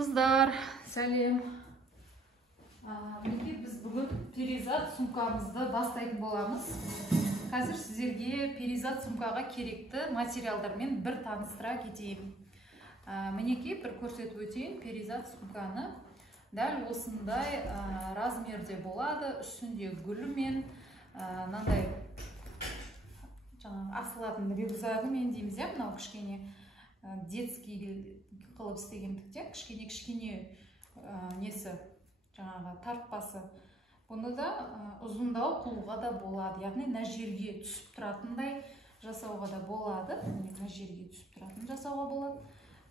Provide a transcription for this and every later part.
Қыздар, сәлем. Мінекей біз бүгін перизат сумкамызды бастайтын боламыз. Қазір сіздерге перизат сумкаға керекті материалдармен бір таныстыра кетейін. Мінекей бір көрсетіп өтейін. Перизат сумканы дәл осындай размерде болады. Үстінде гүлімен, мынандай асылатын рюкзагымен дейміз, мынау кішкене детский қылып істегендіктен кішкене несі жаңағы тартпасы. Бұны да ұзындау қылуға да болады, яғни мына жерге түсіп тұратындай жасауға да болады. Мына жерге түсіп тұратын жасауға болады.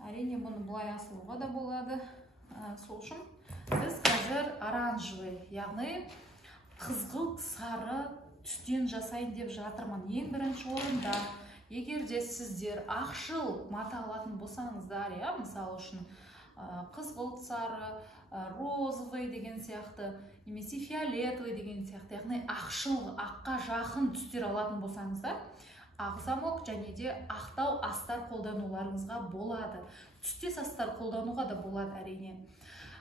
Әрине бұны былай асылуға да болады. Сол үшін біз қазір оранжевый, яғни қызғылт сары түстен жасайын деп жатырмын. Ең бірінші орында, егер де сіздер ақшыл мата алатын болсаңыздар, мысалы үшін қызғылт сары, розовый деген сияқты, немесе фиолетовый деген сияқты, яғни ақшыл, аққа жақын түстер алатын болсаңыздар, ақ замок және де ақтау астар қолдануларыңызға болады. Түстес астар қолдануға да болады әрине.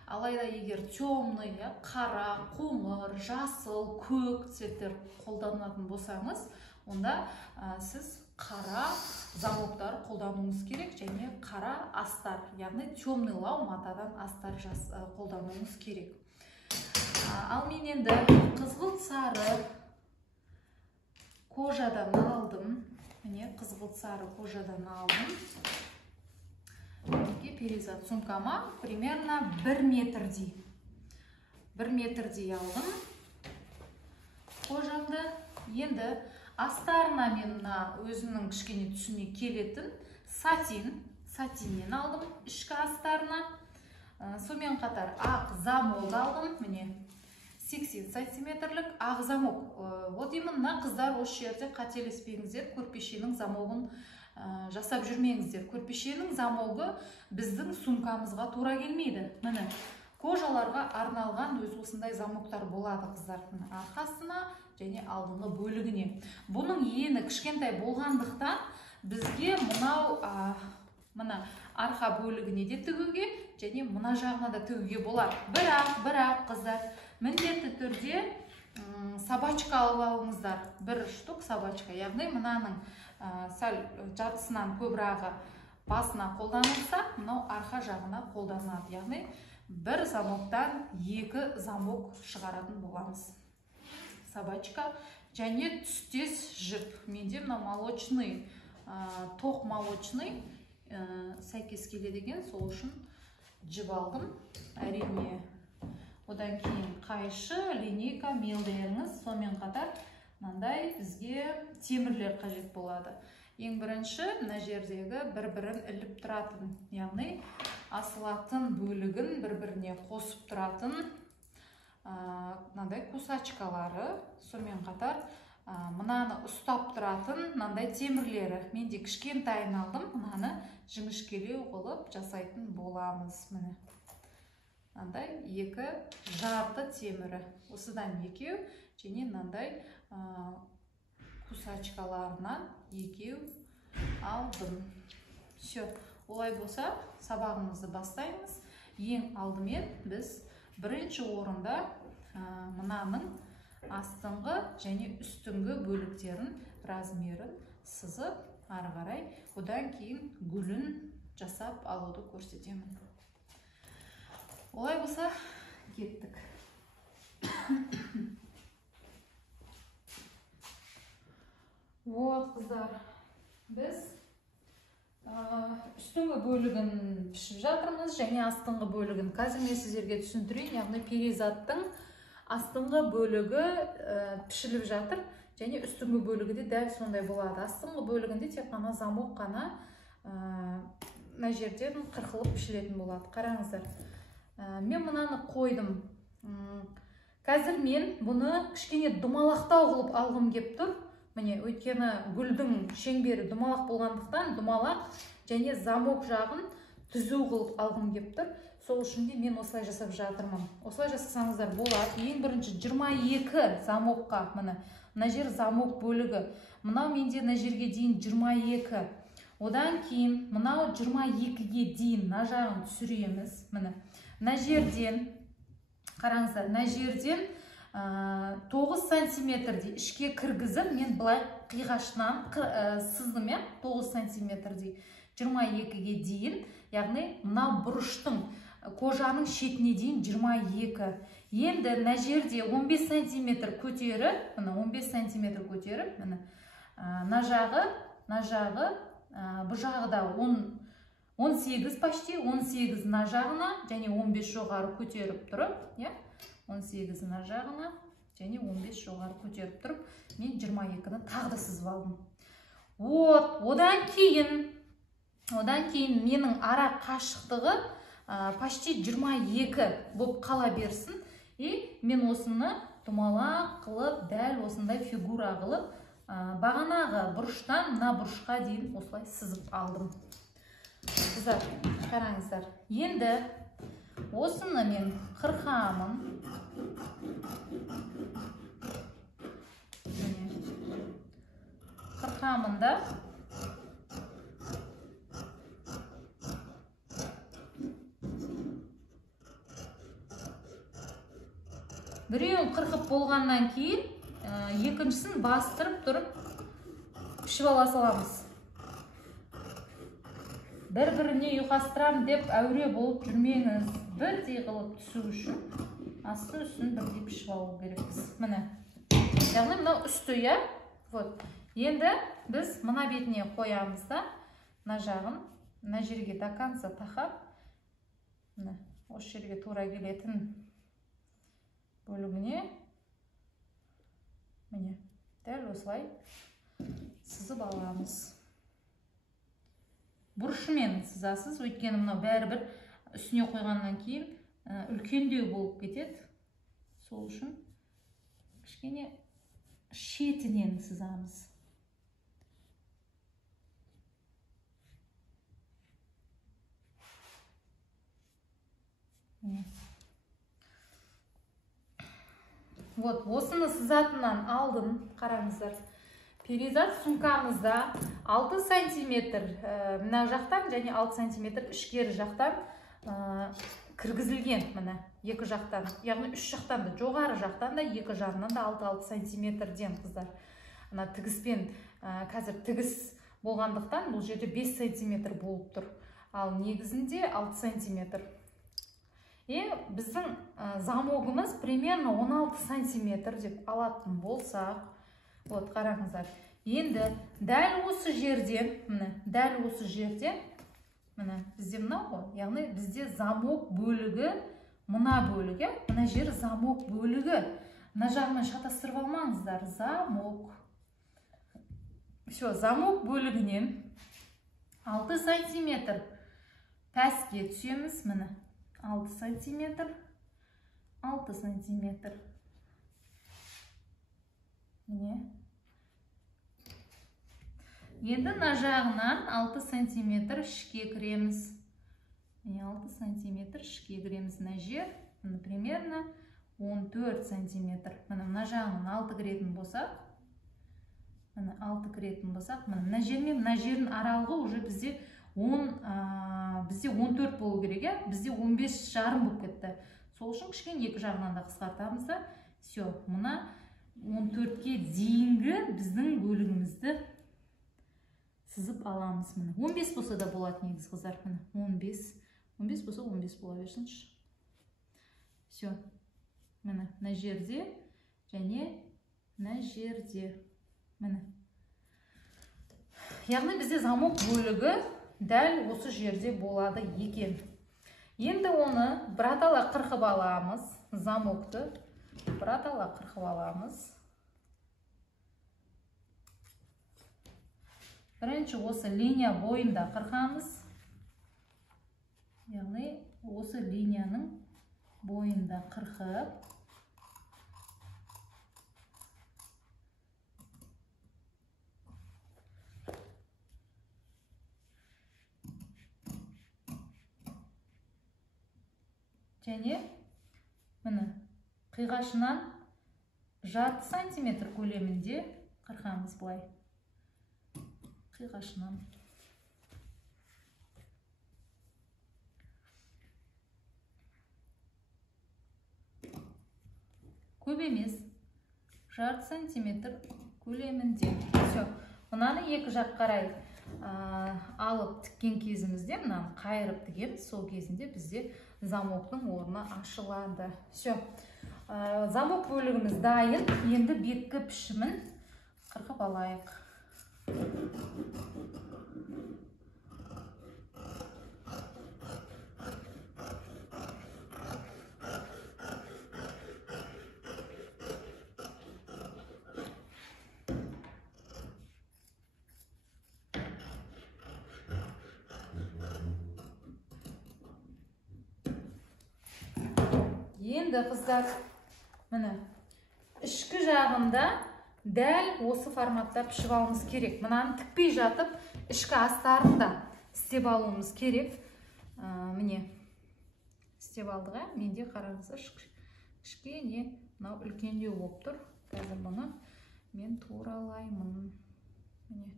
Алайда егер темный, қара, қоңыр, жасыл, көк цветтер қолданатын болсаңыз, онда сіз қара замоктар қолдануыңыз керек және қара астар, яғни темныйлау матадан астар қолдануыңыз керек. Ал мен енді қызғылт сары кожадан алдым. Міне қызғылт сары кожадан алдым. Перизат сумкама примерно 1 метрдей. 1 метрдей алдым кожамды. Енді астарына мен өзінің кішкене түсіне келетін сатиннен алдым ішкі астарына. Сонымен қатар ақ замок алдым. Міне 80 сантиметрлік ақ замок. Вот именно қыздар осы жерде қателеспеңіздер, көрпешенің замогын жасап жүрмеңіздер. Көрпешенің замогы біздің сумкамызға тура келмейді. Міне кожаларға арналған өз осындай замоктар болады қыздардың арқасына және алдыңғы бөлігіне. Бұның ені кішкентай болғандықтан бізге мына арқа бөлігіне де тігуге және мына жағына да тігуге болады. Бірақ қыздар міндетті түрде собачка алып алыңыздар. Бір штук собачка, яғни мынаның сәл жартысынан көбірағы басына қолданылса, мынау арқа жағына қолданылады. Яғни бір замоктан 2 замок шығаратын боламыз. Собачка және түстес жіп. Менде мына молочный, тоқ молочный сәйкес келеді екен, сол үшін жіп алдым. Әрине одан кейін қайшы, линейка, мелдеріңіз, сонымен қатар мынандай бізге темірлер қажет болады. Ең бірінші мына жердегі бір-бірін іліп тұратын, яғни асылатын бөлігін бір-біріне қосып тұратын мынандай кусачкалары, сонымен қатар мынаны ұстап тұратын мынандай темірлері. Менде кішкентайын алдым, мынаны жіңішкелеу қылып жасайтын боламыз. Міне мынандай 2 жарты темірі, осыдан 2 және мынандай кусачкаларынан 2 алдым. Все, олай болса сабағымызды бастаймыз. Ең алдымен біз бірінші орында мынаның астыңғы және үстіңгі бөліктерін, размерін сызып, ары қарай одан кейін гүлін жасап алуды көрсетемін. Олай болса кеттік. Вот, қыздар, біз үстіңгі бөлігін пішіп жатырмыз және астыңғы бөлігін. Қазір мен сіздерге түсіндірейін, яғни перизаттың астыңғы бөлігі пішіліп жатыр және үстіңгі бөлігі де дәл сондай болады. Астыңғы бөлігінде тек қана замок қана мына жерден қырқылып пішілетін болады. Қараңыздар, мен мынаны қойдым. Қазір мен бұны кішкене думалақтау қылып алғым кеп тұр. Міне, өйткені гүлдің шеңбері думалақ болғандықтан думалақ және замок жағын түзу қылып алғым кеп тұр. Сол үшін де мен осылай жасап жатырмын. Осылай жасасаңыздар болады. Ең бірінші 22 замокқа, мына жер замок бөлігі. Мынау менде мына жерге дейін 22. Одан кейін мынау 22-ге дейін мына жағын түсіреміз. Міне, мына жерден, қараңыздар, мына жерден 9 сантиметрдей ішке кіргізіп, мен былай қиғашынан сыздым, 9 сантиметрдей 22-ге дейін, яғни мына бұрыштың кожаның шетіне дейін 22. Енді мына жерде 15 сантиметр көтеріп, міне 15 сантиметр көтеріп, міне мына жағы, бұл жағы да 18 почти, 18 мына жағына және 15 жоғары көтеріп тұрып, 18 мына жағына және 15 жоғары көтеріп тұрып, мен 22-ні тағы да сызып алдым. Одан кейін менің ара қашықтығы почти 22 болып қала берсін. И мен осыны тұмалақ қылып, дәл осындай фигура қылып, бағанағы бұрыштан мына бұрышқа дейін осылай сызып алдым. Қыздар, қараңыздар. Енді осыны мен қырқамын. Қырқамында біреуін қырқып болғаннан кейін екіншісін бастырып тұрып пішіп ала саламыз. Бір-біріне ұйқастырам деп әуре болып жүрмеңіз. Бірдей қылып түсу үшін асты үстін бірдей пішіп алу керекпіз. Міне. Яғни мынау үсті, Енді біз мына бетіне қоямыз да, мына жағын, мына жерге до конца тақап, осы жерге тура келетін бөлігіне, міне, дәл осылай сызып аламыз. Бұрышымен сызасыз, өйткені мынау бәрібір үстіне қойғаннан кейін үлкендеу болып кетеді. Сол үшін кішкене шетінен сызамыз. Осыны сызатынан алдын, қараңыздар. Перизат сумкамызда 6 сантиметр мына жақтан және 6 сантиметр ішкері жақтан кіргізілген, міне, екі жақтан. Яғни үш жақтан да, жоғары жақтан да, екі жағынан да 6-6 сантиметрден, қыздар. Ана тігіспен, қазір тігіс болғандықтан бұл жерде 5 сантиметр болып тұр. Ал негізінде 6 сантиметр. Біздің замогымыз примерно 16 сантиметр деп алатын болсақ, қараңыздар. Енді дәл осы жерден, бізде мынау, яғни бізде замок бөлігі, мына бөлігі, мына жер замок бөлігі. Мына жағымен шатастырып алмаңыздар, замок. Замок бөлігінен 6 сантиметр пәске түсеміз, міне. 6 сантиметр, 6 сантиметр. Міне. Енді мына жағынан 6 сантиметр ішке кіреміз. 6 сантиметр ішке кіреміз мына жер. Примерно 14 сантиметр. Мына жағынан 6 кіретін болсақ, мына жер мен мына жердің аралығы уже бізде 14 болу керек, бізде 15 жарым болып кетті. Сол үшін кішкене екі жағынан да қысқартамыз да, мына 14-ке дейінгі біздің бөлігімізді сызып аламыз. 15 болса да болады негіз, қыздар. 15 болса 15 бола берсінші. Мына жерде және мына жерде. Яғни бізде замок бөлігі дәл осы жерде болады екен. Енді оны біратала қырқып аламыз. Замокты біратала қырқып аламыз. Бірінші осы линия бойында қырқамыз. Яғни осы линияның бойында қырқып, және міне қиғашынан жарты сантиметр көлемінде қырқамыз былай. Қиғашынан. көп емес, жарты сантиметр көлемінде. Все, мынаны екі жақ қарай алып тіккен кезімізде, мынаны қайырып тігеміз, сол кезінде бізде замоктың орны ашылады. Все, замок бөлігіміз дайын. Енді беткі пішімін қырқып алайық. Енді қыздар, міне, ішкі жағында дәл осы форматта пішіп алуымыз керек. Мынаны тікпей жатып, ішкі астарында істеп алуымыз керек. Міне, істеп алдық, менде қараңыздар, кішкене, мынау үлкендеу болып тұр. Қазір бұны мен туралаймын. Міне,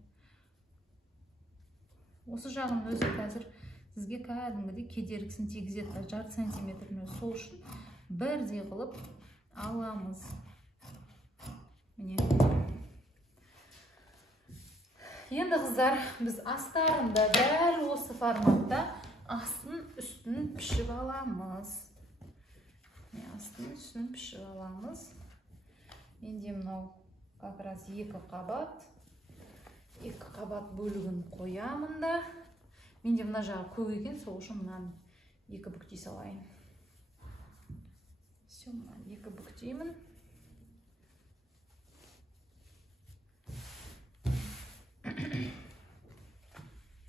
осы жағын өзі қазір сізге кәдімгідей кедергісін тигізеді, жарты сантиметрін өзі. Сол үшін бірдей қылып аламыз. Міне. Енді қыздар, біз астарында дәл осы форматта астын үстін пішіп аламыз. Астын үстін пішіп аламыз. Менде мынау как раз екі қабат бөлігін қоямын да. Менде мына жағы көк екен, сол үшін мынаны екі бүктей салайын. Все, мынаны екі бүктеймін.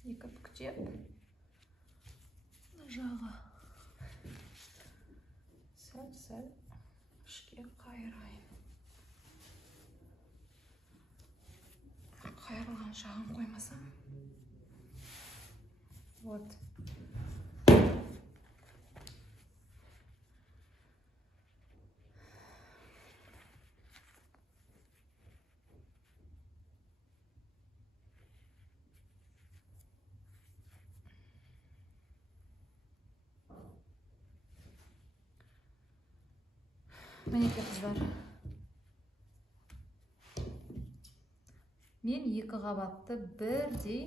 Екі бүктеп, мына жағы сәл ішке қайырайын. Қайырылған жағын қоймасам. Вот. Мінеке қыздар. Мен екі қабатты бірдей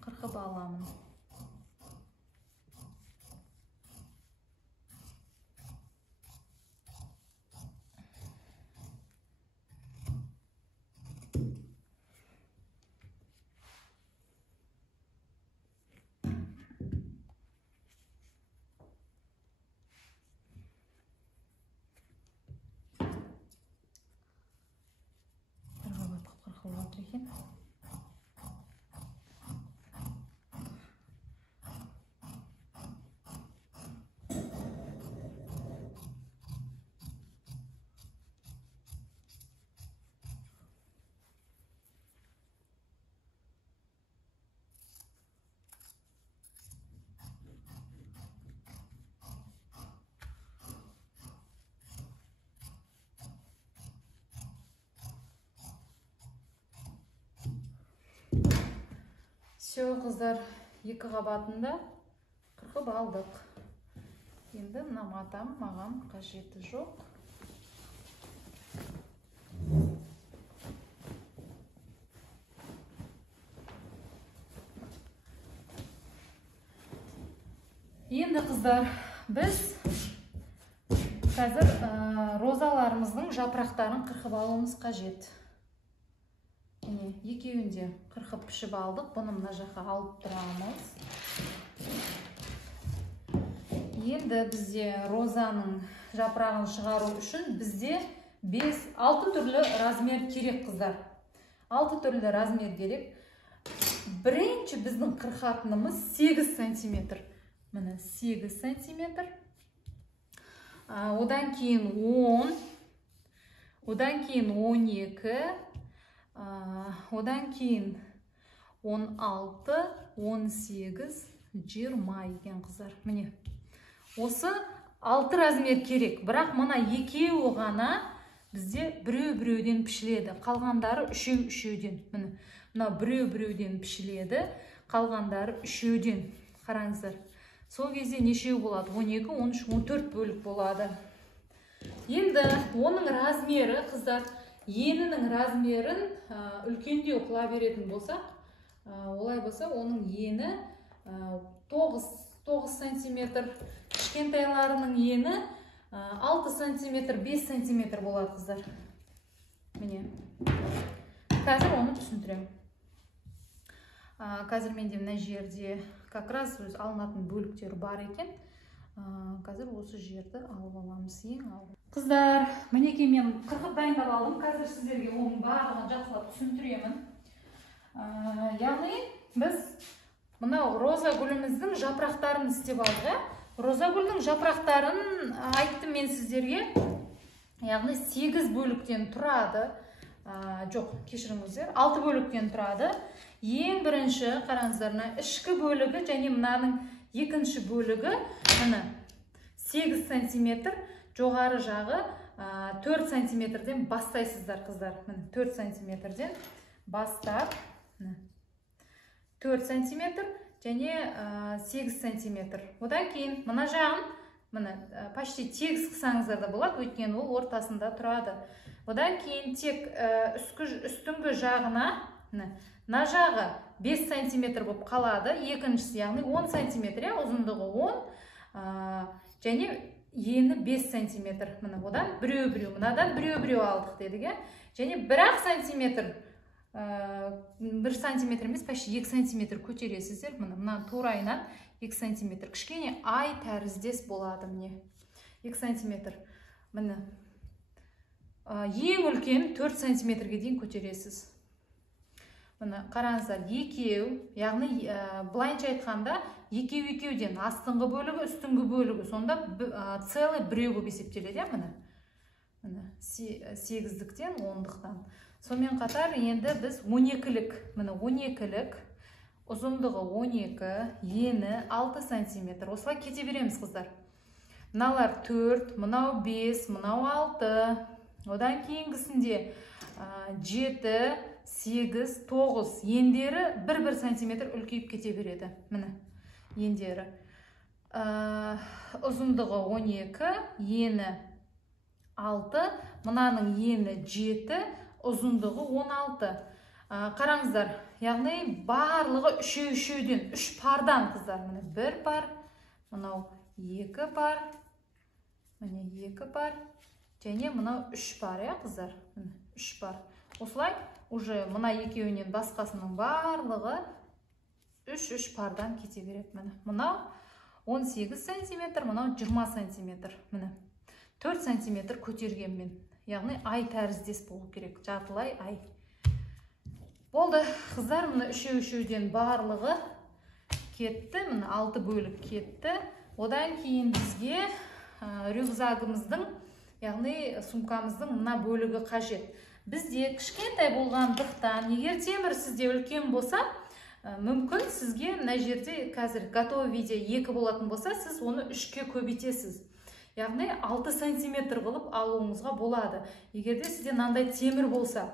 қырқып аламын. Бір қабатқа қырқылып отыр екен. Все, қыздар, екі қабатында қырқып алдық. Енді мына матам маған қажеті жоқ. Енді қыздар, біз қазір розаларымыздың жапырақтарын қырқып алуымыз қажет. Екеуінде қырқып пішіп алдық. Бұны мына жаққа алып тұрамыз. Енді бізде розаның жапырағын шығару үшін бізде 5-6 түрлі размер керек, қыздар. 6 түрлі размер керек. Бірінші біздің қырқатынымыз 8 сантиметр. Міне 8 сантиметр. Одан кейін 10, одан кейін 12, одан кейін 16, 18, 20 екен, қыздар. Міне, осы 6 размер керек. Бірақ мына екеуі ғана бізде біреуден пішіледі. Қалғандары үшеуден. Міне, мына біреуден пішіледі. Қалғандары үшеуден. Қараңыздар. Сол кезде нешеу болады? 12, 13, 14 бөлік болады. Енді оның размері, қыздар, енінің размерін үлкендеу қыла беретін болсақ, олай болса, оның ені 9 сантиметр, кішкентайларының ені 6 сантиметр, 5 сантиметр болады, қыздар. Міне. Қазір оны түсіндірем. Қазір менде мына жерде как раз өз алынатын бөліктері бар екен. Қазір осы жерді алып аламыз, ең алып. Қыздар, мінекей мен қырқып дайындап алдым. Қазір сіздерге оның барлығын жақсылап түсіндіремін. Яғни біз мынау роза гүліміздің жапырақтарын істеп алдық. Роза гүлдің жапырақтарын айттым мен сіздерге. Яғни 8 бөліктен тұрады. Жоқ, кешіріңіздер, 6 бөліктен тұрады. Ең бірінші, қараңыздар, ішкі бөлігі және мынаның екінші бөлігі 8 сантиметр, жоғары жағы 4 сантиметрден бастайсыздар, қыздар. 4 сантиметрден бастап 4 сантиметр және 8 сантиметр. Одан кейін мына жағын почти тегіс қысаңыздар да болады, өйткені ол ортасында тұрады. Одан кейін тек үстіңгі жағына, мына жағы 5 сантиметр болып қалады, екіншісі, яғни 10 сантиметр, ұзындығы 10, және ені 5 сантиметр. Одан біреу-біреу, мынадан біреу-біреу алдық дедік, және 1 сантиметр, 1 сантиметр емес, почти 2 сантиметр көтересіздер. Мына турайынан 2 сантиметр. Кішкене ай тәріздес болады, міне. 2 сантиметр. Ең үлкен 4 сантиметрге дейін көтересіз. Қараңыздар, екеу, яғни былайынша айтқанда, екеуден астыңғы бөлігі, үстіңгі бөлігі, сонда целый біреу болып есептеледі, міне 8-діктен 10-дықтан. Сонымен қатар енді біз 12-лік, 12-лік, ұзындығы 12, ені 6 сантиметр. Осылай кете береміз, қыздар. Мыналар 4, мынау 5, мынау 6, одан кейінгісінде 7, 8, 9 ендері 1-1 сантиметр үлкейіп кете береді. Міне, ендері. Ұзындығы 12, ені 6, мынаның ені 7, ұзындығы 16. Қараңыздар, яғни барлығы үшеуден, 3 пардан, қыздар. Міне 1 пар, мынау 2 пар, міне 2 пар, және мынау 3 пар, қыздар. 3 пар. Осылай, уже мына екеуінен басқасының барлығы 3 пардан кете береді. Мынау 18 сантиметр, мынау 20 сантиметр. 4 сантиметр көтергенмен. Яғни ай тәріздес болу керек. Жартылай ай. Болды, қыздар, үшеуден барлығы кетті. 6 бөлік кетті. Одан кейін бізге рюкзагымыздың, яғни сумкамыздың мына бөлігі қажет. Бізде кішкентай болғандықтан, егер темір сізде үлкен болса, мүмкін сізге мына жерде қазір готовый виде 2 болатын болса, сіз оны 3-ке көбейтесіз. Яғни 6 сантиметр қылып алуыңызға болады. Егерде сізде мынандай темір болса.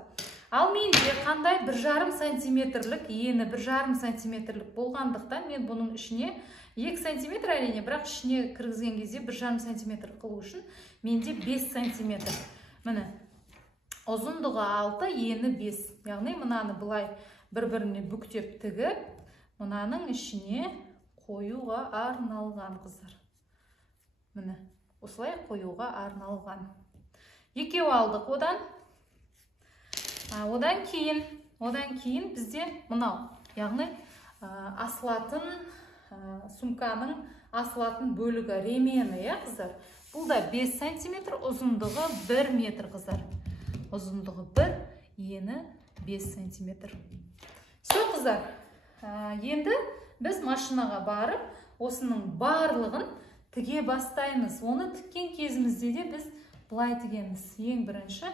Ал менде қандай 1,5 сантиметрлік, ені 1,5 сантиметрлік болғандықтан, мен бұның ішіне 2 сантиметр әрине, бірақ ішіне кіргізген кезде 1,5 сантиметр қылу үшін менде 5 сантиметр. Міне. Ұзындығы 6, ені 5. Яғни мынаны бұлай бір-біріне бүктеп тігіп, мынаның ішіне қоюға арналған, қыздар. Міне, осылай қоюға арналған. Екеу алдық одан. Одан кейін бізде мынау, яғни асылатын сумканың асылатын бөлігі ремені, қыздар. Бұл да 5 сантиметр, ұзындығы 1 метр, қыздар. Ұзындығы 1, ені 5 сантиметр. Все, қыздар. Енді біз машинаға барып, осының барлығын тіге бастаймыз. Оны тіккен кезімізде де біз былай тігеміз. Ең бірінші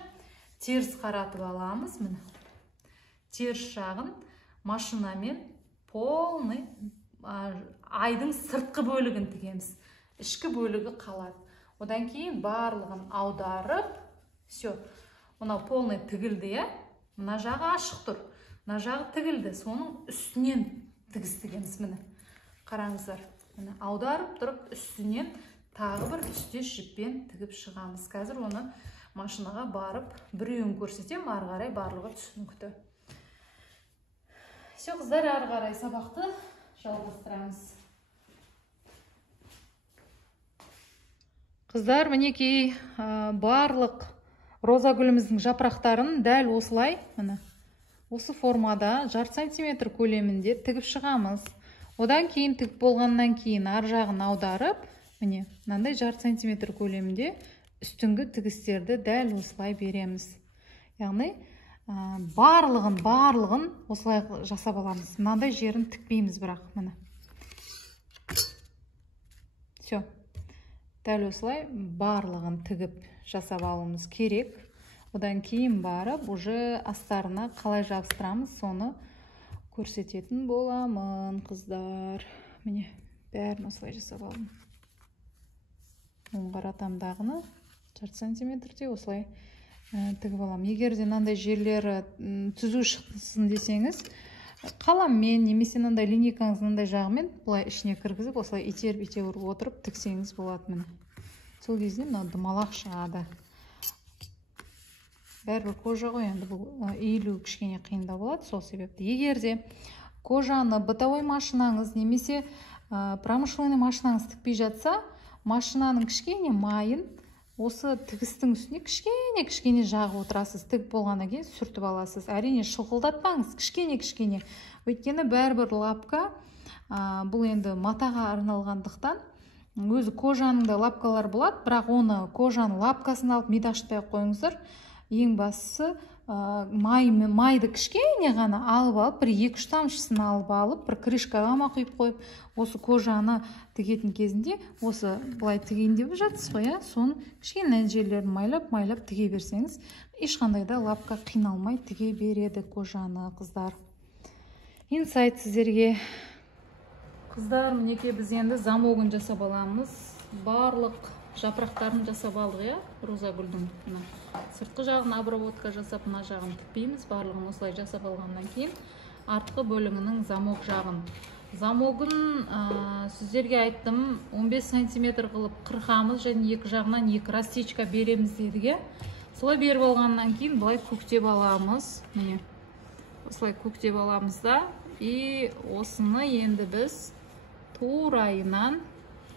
теріс қаратып аламыз. Теріс жағын машинамен полный айдың сыртқы бөлігін тігеміз. Ішкі бөлігі қалады. Одан кейін барлығын аударып, все. Мынау полный тігілді, мына жағы ашық тұр. Мына жағы тігілді. Соның үстінен тігіс тігеміз. Қараңыздар. Аударып тұрып үстінен тағы бір үстес жіппен тігіп шығамыз. Қазір оны машинаға барып біреуін көрсетем, ары қарай барлығы түсінікті. Все, қыздар, ары қарай сабақты жалғастырамыз. Қыздар, мінекей барлық роза гүліміздің жапырақтарын дәл осылай, осы формада жарты сантиметр көлемінде тігіп шығамыз. Одан кейін тігіп болғаннан кейін ар жағын аударып, міне, мынандай жарты сантиметр көлемінде үстіңгі тігістерді дәл осылай береміз. Яғни барлығын осылай жасап аламыз. Мынандай жерін тікпейміз бірақ, міне. Все. Дәл осылай барлығын тігіп жасап алуымыз керек. Одан кейін барып, уже астарына қалай жабыстырамыз, соны көрсететін боламын, қыздар. Міне, бәрін осылай жасап алдым. Оң қаратамдағыны жарты сантиметрде осылай тігіп аламын. Егер де мынандай жерлері түзу шықсын десеңіз, қаламмен немесе мынандай линейкаңыз мынандай жағымен бұлай ішіне кіргізіп, осылай итеріп отырып тіксеңіз болады. Міне. Сол кезде мынау домалақ шығады. Бәрібір кожа ғой, енді бұл иілу кішкене қиындау болады, сол себепті. Егер де кожаны бытовой машинаңыз немесе промышленный машинаңыз тікпей жатса, машинаның кішкене майын осы тігістің үстіне кішкене жағып отырасыз. Тігіп болғаннан кейін сүртіп аласыз. Әрине шылқылдатпаңыз, кішкене. Өйткені бәрібір лапка, бұл енді матаға арналғандықтан, өзі кожаның да лапкалар болады, бірақ оны кожаның лапкасын алып мидашытпай қойыңыздар. Ең бастысы майды кішкене ғана алып алып, бір 2-3 тамшысын алып алып, бір крышкаға құйып қойып, осы кожаны тігетін кезінде, осы былай тігейінде жатсыз ғой, соны кішкене жерлерін майлап тіге берсеңіз, ешқандай да лапка қиналмай тіге береді кожаны, қыздар. Инсайт сіздерге. Қыздар, мінекей біз енді замогын жасап аламыз. Барлық жапырақтарын жасап алдық, роза гүлдің. Сыртқы жағын обработка жасап, мына жағын тікпейміз. Барлығын осылай жасап алғаннан кейін артқы бөлігінің замок жағын. Замогын сіздерге айттым, 15 сантиметр қылып қырқамыз, және екі жағынан 2 растечка береміз дедіге. Солай беріп алғаннан кейін былай көктеп аламыз. Міне, осылай көктеп аламыз да, и осыны енді біз турайынан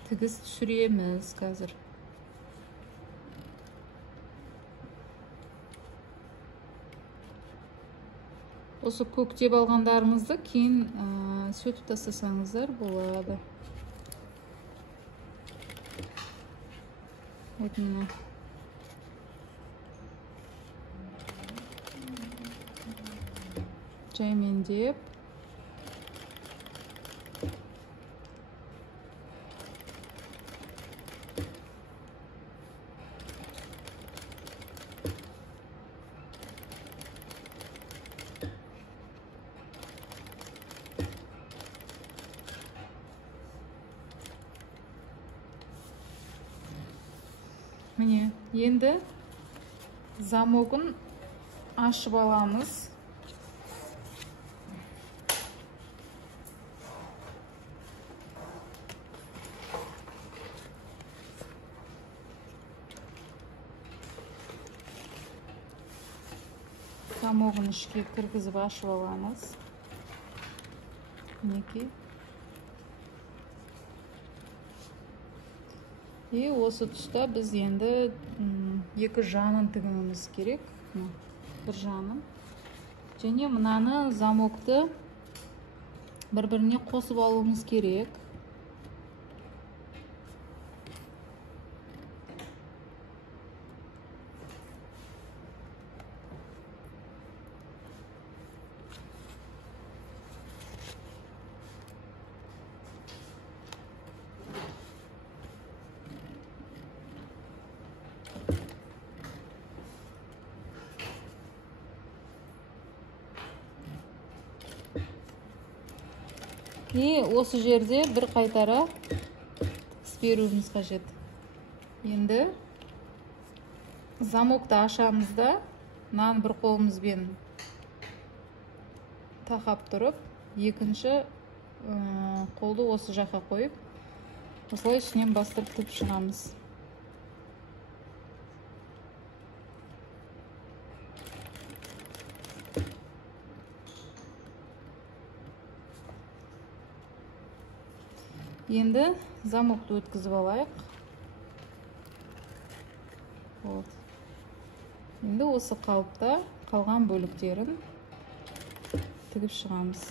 тігіс түсіреміз қазір. Осы көктеп алғандарыңызды кейін сөтіп тастасаңыздар болады. Вот міне. Жаймендеп. Міне, енді замогын ашып аламыз. Замогын ішке кіргізіп ашып аламыз. Мінекей. И осы тұста біз енді екі жанын тігіміміз керек. Бір жанын. Және мынаны замокты бір-біріне қосып алуымыз керек. И осы жерде бір қайтара тігіс беруіміз қажет. Енді замокты ашамыз да, мынаны бір қолымызбен тақап тұрып, екінші қолды осы жаққа қойып, осылай ішінен бастырып тігіп шығамыз. Енді замокты өткізіп алайық. Енді осы қалыпта қалған бөліктерін тігіп шығамыз.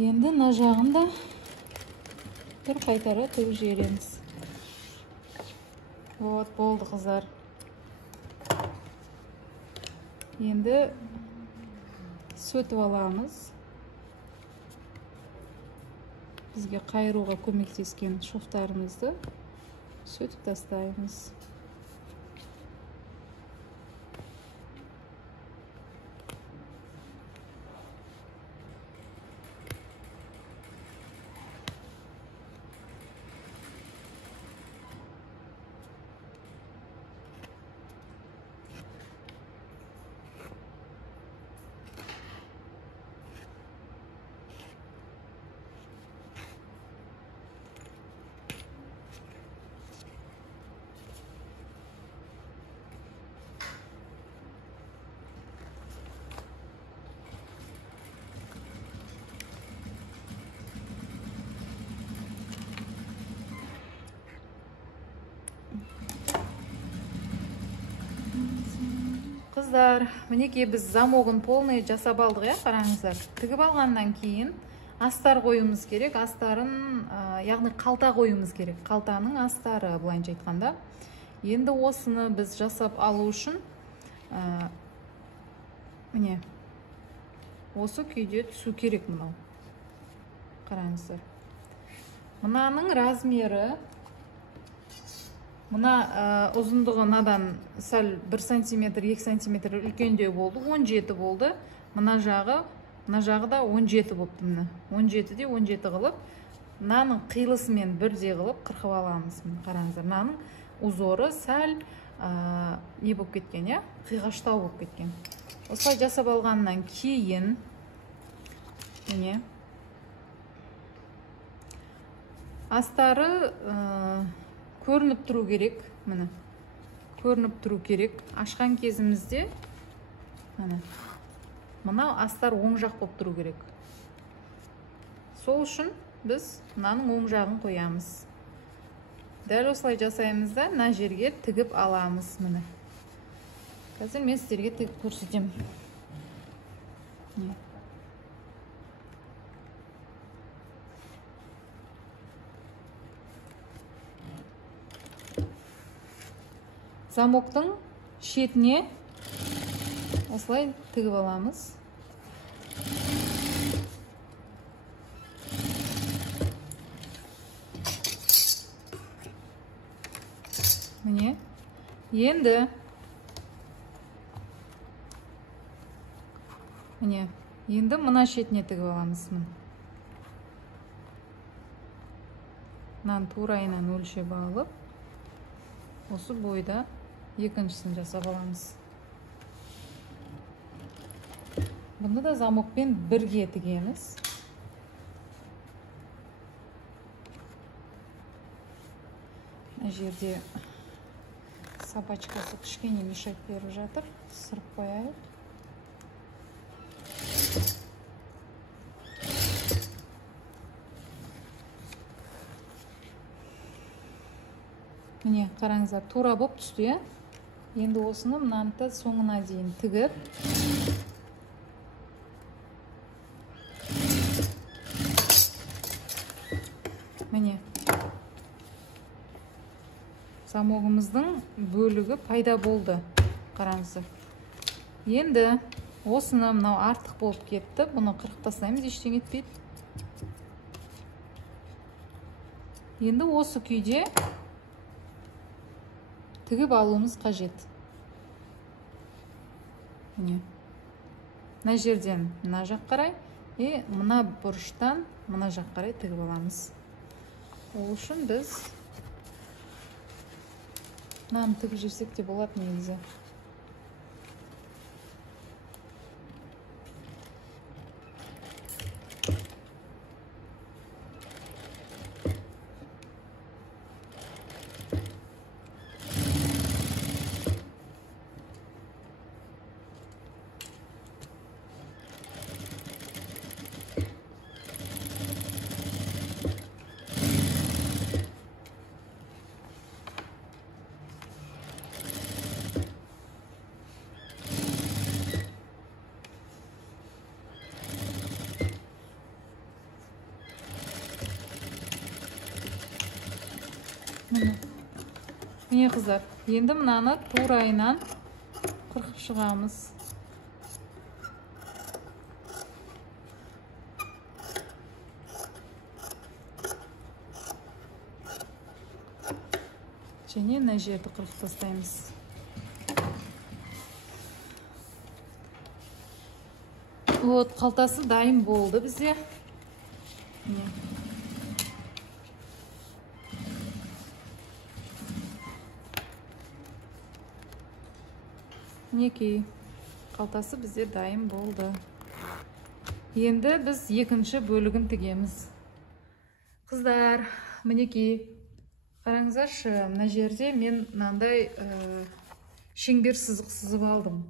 Енді мына жағын да бір қайтара тігіп жібереміз. Болды қыздар. Енді сөтіп аламыз. Бізге қайыруға көмектескен шоқтарымызды сөтіп тастаймыз. Қыздар, мінекей біз замогын полный жасап алдық, қараңыздар. Тігіп алғаннан кейін астар қоюымыз керек. Астарын, яғни қалта қоюымыз керек. Қалтаның астары, былайынша айтқанда. Енді осыны біз жасап алу үшін, міне, осы күйде түсу керек мынау. Қараңыздар. Мынаның размері, мына ұзындығы мынадан сәл 1 сантиметр, 2 сантиметр үлкендеу болды, 17 болды. Мына жағы да 17 болыпты міне. 17-де 17 қылып, мынаның қиылысымен бірдей қылып қырқып аламыз. Қараңыздар, мынаның узоры сәл не болып кеткен, қиғаштау болып кеткен. Осылай жасап алғаннан кейін, міне, астары көрініп тұру керек, міне. Көрініп тұру керек. Ашқан кезімізде, мынау астар оң жақ болып тұру керек. Сол үшін біз мынаның оң жағын қоямыз. Дәл осылай жасаймыз да, мына жерге тігіп аламыз, міне. Қазір мен сіздерге тігіп көрсетемін. Замоктың шетіне осылай тігіп аламыз. Міне. Енді мына шетіне тігіп аламыз. Мынаны турайынан өлшеп алып, осы бойда екіншісін жасап аламыз. Бұны да замокпен бірге тігеміз. Мына жерде сапачкасы кішкене мешать беріп жатыр. Сырып қояйық. Міне, қараңыздар, тура болып түсті. Енді осыны мынаны соңына дейін тігіп, міне, замогымыздың бөлігі пайда болды. Қараңыздар. Енді осыны мынау артық болып кетті. Бұны қырқып тастаймыз, ештеңе етпейді. Енді осы күйде тігіп алуымыз қажет. Мына жерден мына жақ қарай, мына бұрыштан мына жаққа қарай тігіп аламыз. Ол үшін біз мынаны тігіп жүрсек те болады негізі. Міне қыздар, енді мынаны турайынан қырқып шығамыз. Және мына жерді қырқып тастаймыз. Вот, қалтасы дайын болды бізде. Мінекей, қалтасы бізде дайын болды. Енді біз екінші бөлігін тігеміз. Қыздар, мінекей, қараңыздаршы, мына жерде мен мынандай шеңбер сызық сызып алдым.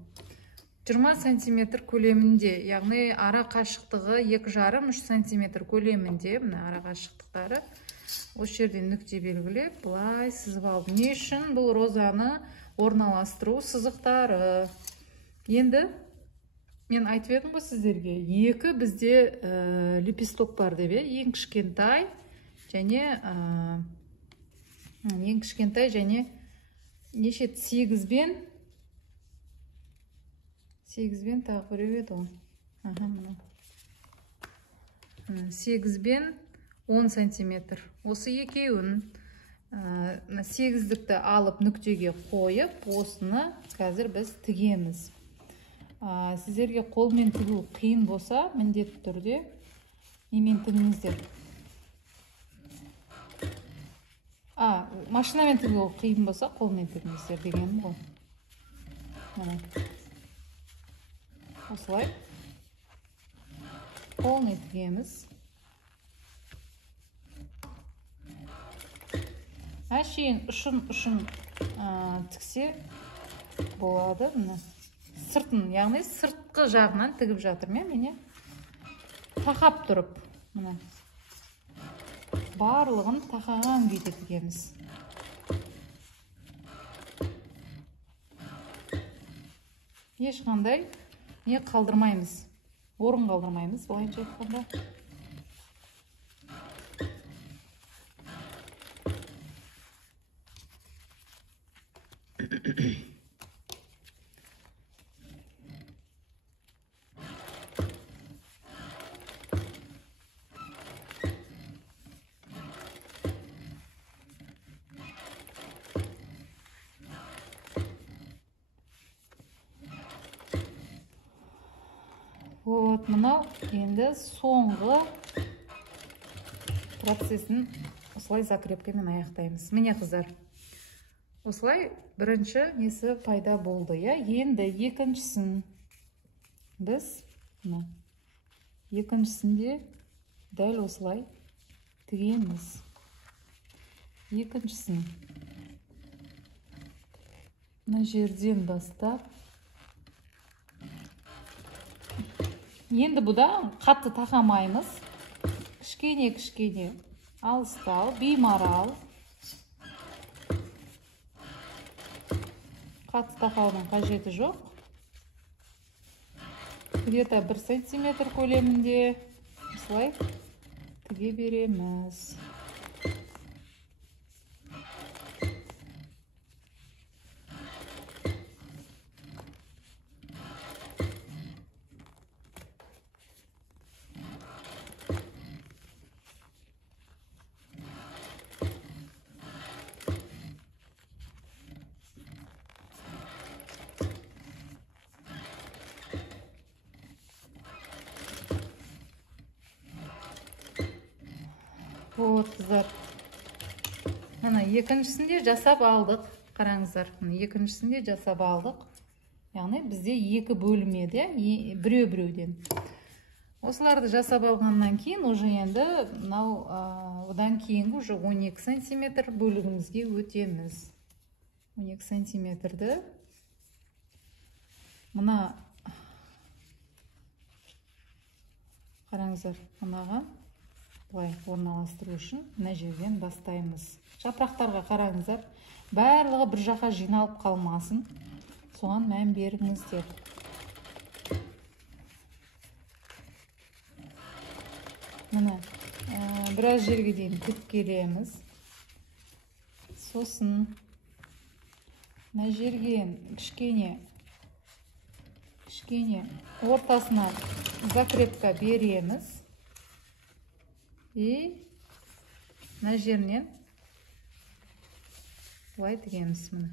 20 сантиметр көлемінде, яғни ара қашықтығы 2,5-3 сантиметр көлемінде, мына ара қашықтықтары. Осы жерден нүкте белгілеп, былай сызып алдым. Не үшін? Бұл розаны орналастыру сызықтары. Енді мен айтып едім ғой сіздерге, екі бізде лепесток бар деп, ең кішкентай және неше 8-бен тағы біреу еді ғой. 8-бен 10 сантиметр. Осы екеуін 8-дікті алып нүктеге қойып, осыны қазір біз тігеміз. Сіздерге қолмен тігу қиын болса, міндетті түрде немен тігіңіздер. Машинамен тігу қиын болса, қолмен тігіңіздер дегенім ғой. Осылай қолмен тігеміз. Әшейін ұшын тіксе болады. Сыртын, яғни сыртқы жағынан тігіп жатырмын. Мені тақап тұрып, барлығын тақаған күйде тігеміз. Ешқандай не қалдырмаймыз, орын қалдырмаймыз, былайша айтқанда. Вот, мынау енді соңғы процесін осылай закрепкамен аяқтаймыз. Міне қыздар, осылай бірінші несі пайда болды. Енді екіншісін біз екіншісінде дәл осылай тігеміз. Екіншісін мына жерден бастап, енді бұда қатты тақамаймыз. Кішкене алыстау, беймарал. Қатты тақаудың қажеті жоқ. Где-то 1 сантиметр көлемінде осылай тіге береміз. Вот қыздар, мына екіншісінде жасап алдық. Қараңыздар, екіншісінде жасап алдық. Яғни бізде екі бөлім еді, біреу-біреуден. Осыларды жасап алғаннан кейін уже енді одан кейінгі уже 12 сантиметр бөлігімізге өтеміз. 12 сантиметрді мына қараңыздар, мынаға былай орналастыру үшін мына жерден бастаймыз. Жапырақтарға қараңыздар, барлығы бір жаққа жиналып қалмасын. Соған мән беріңіздер. Мына біраз жерге дейін тік келеміз. Сосын мына жерге кішкене ортасына закрепка береміз. И мына жерінен былай тігеміз. Мына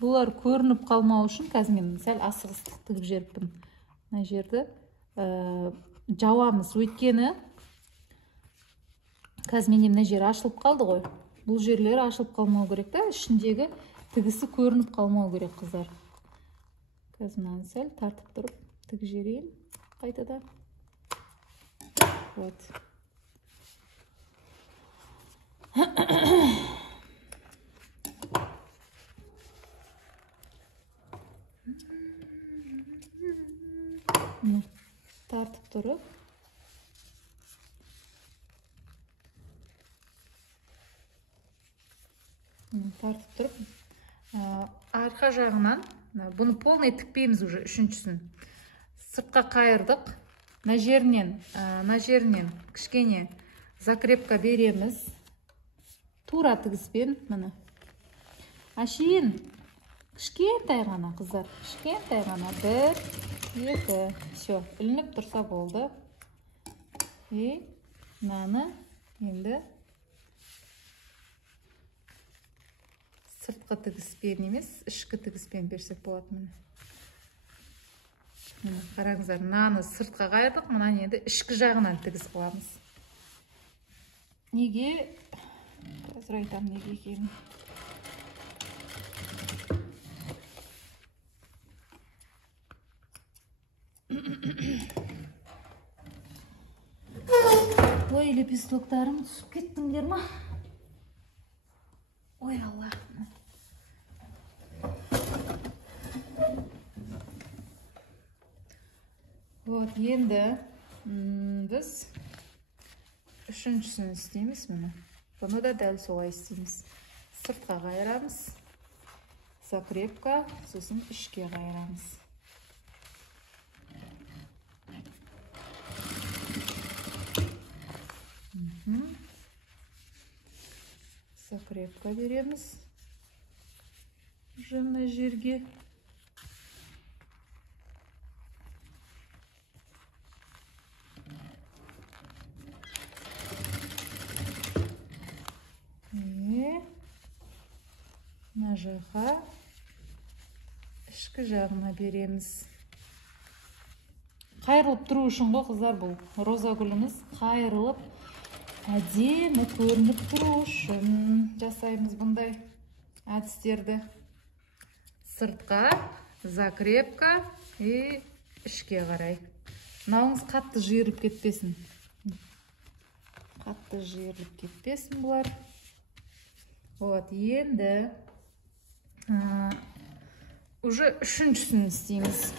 бұлар көрініп қалмау үшін қазір мен сәл асығыстық тігіп жеріппін. Мына жерді жауамыз, өйткені қазір менде мына жері ашылып қалды ғой. Бұл жерлері ашылып қалмау керек та, ішіндегі тігісі көрініп қалмау керек қыздар. Қазір мынаны сәл тартып тұрып тігіп жерейін қайтадан. Вот. Тартып тұрып арқа жағынан бұны полный тікпейміз уже, үшіншісін сыртқа қайырдық. Мына жерінен кішкене закрепка береміз, тура тігіспен. Міне ашейін, кішкентай ғана қыздар, кішкентай ғана, 1, 2, все, ілініп тұрса болды. И мынаны енді сыртқы тігіспен емес, ішкі тігіспен берсек болады. Міне қараңыздар, мынаны сыртқа қайырдық, мынаны енді ішкі жағынан тігіс қыламыз. Неге? Қазір айтамын неге екенін. Ой, лепестоктарым түсіп кеттіңдер ма? Ой, Алла. Вот, енді біз үшіншісін істейміз. Бұны да дәл солай істейміз. Сыртқа қайырамыз, закрепка, сосын ішке қайырамыз. Закрепка береміз мына жерге. Мына жаққа ішкі жағына береміз. Қайырылып тұру үшін ғой қыздар, бұл роза гүліміз қайырылып әдемі көрініп тұру үшін жасаймыз бұндай әдістерді. Сыртқа, закрепка и ішке қарай. Мынауыңыз қатты жиырылып кетпесін. Қатты жиырылып кетпесін бұлар. Вот, енді уже үшіншісін істейміз.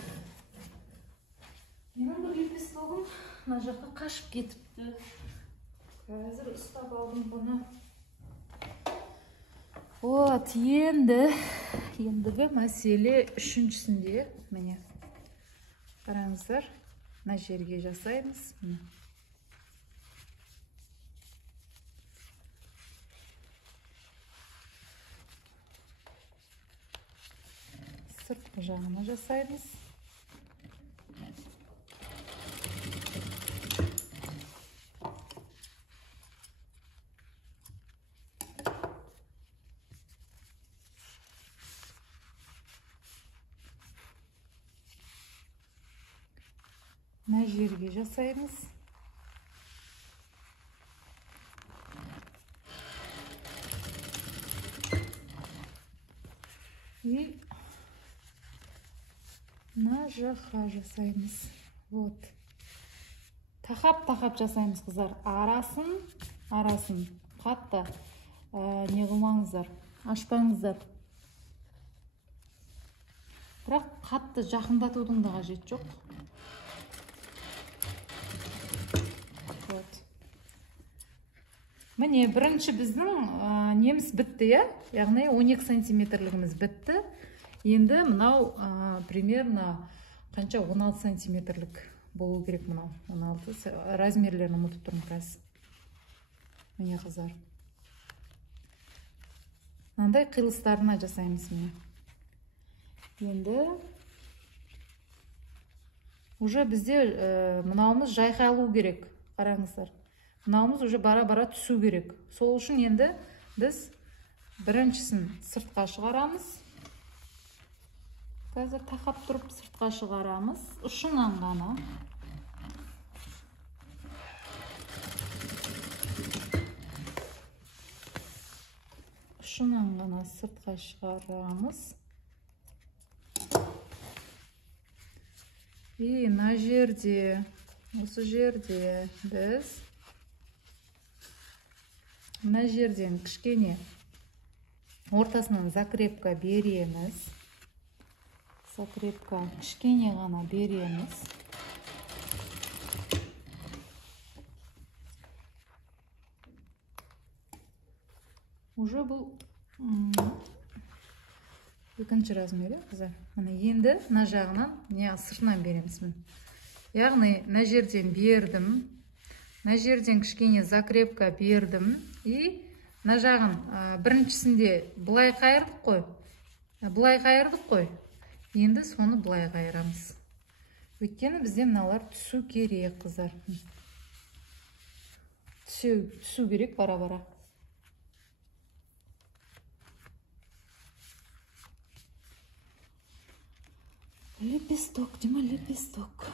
Менің бір лепестогым мына жаққа қашып кетіпті. Қазір ұстап алдым бұны. Вот, ендігі мәселе үшіншісінде. Міне, қараңыздар, мына жерге жасаймыз. Сыртқы жағына жасаймыз. мына жерге жасаймыз. И мына жаққа жасаймыз. Вот. Тақап жасаймыз, қыздар. Арасын қатты не қылмаңыздар, ашпаңыздар. Бірақ қатты жақындатудың да қажеті жоқ. Вот. Міне, бірінші біздің неміз бітті, яғни 12 сантиметрлігіміз бітті. Енді мынау примерно қанша 16 сантиметрлік болу керек. Мынау 16 размерлерін ұмытып тұрмын қазір. Міне, қыздар. Мынандай қиылыстарына жасаймыз міне. Енді уже бізде мынауымыз жайқалу керек. Қараңыздар. Мынауымыз уже бара-бара түсу керек. Сол үшін енді біз біріншісін сыртқа шығарамыз. Қазір тақап тұрып сыртқа шығарамыз. Ұшынан ғана. Ұшынан ғана сыртқа шығарамыз. И мына жерде, осы жерде біз мына жерден кішкене ортасынан закрепка береміз. Закрепка кішкене ғана береміз. Уже бұл екінші размері, қыздар. Енді мына жағынан не сыртынан береміз. Яғни мына жерден бердім. Мына жерден кішкене закрепка бердім. И мына жағын біріншісінде былай қайырдық қой. Енді соны былай қайырамыз. Өйткені бізде мыналар түсу керек, қыздар. Түсу керек бара-бара. Лепесток, Дима, лепесток.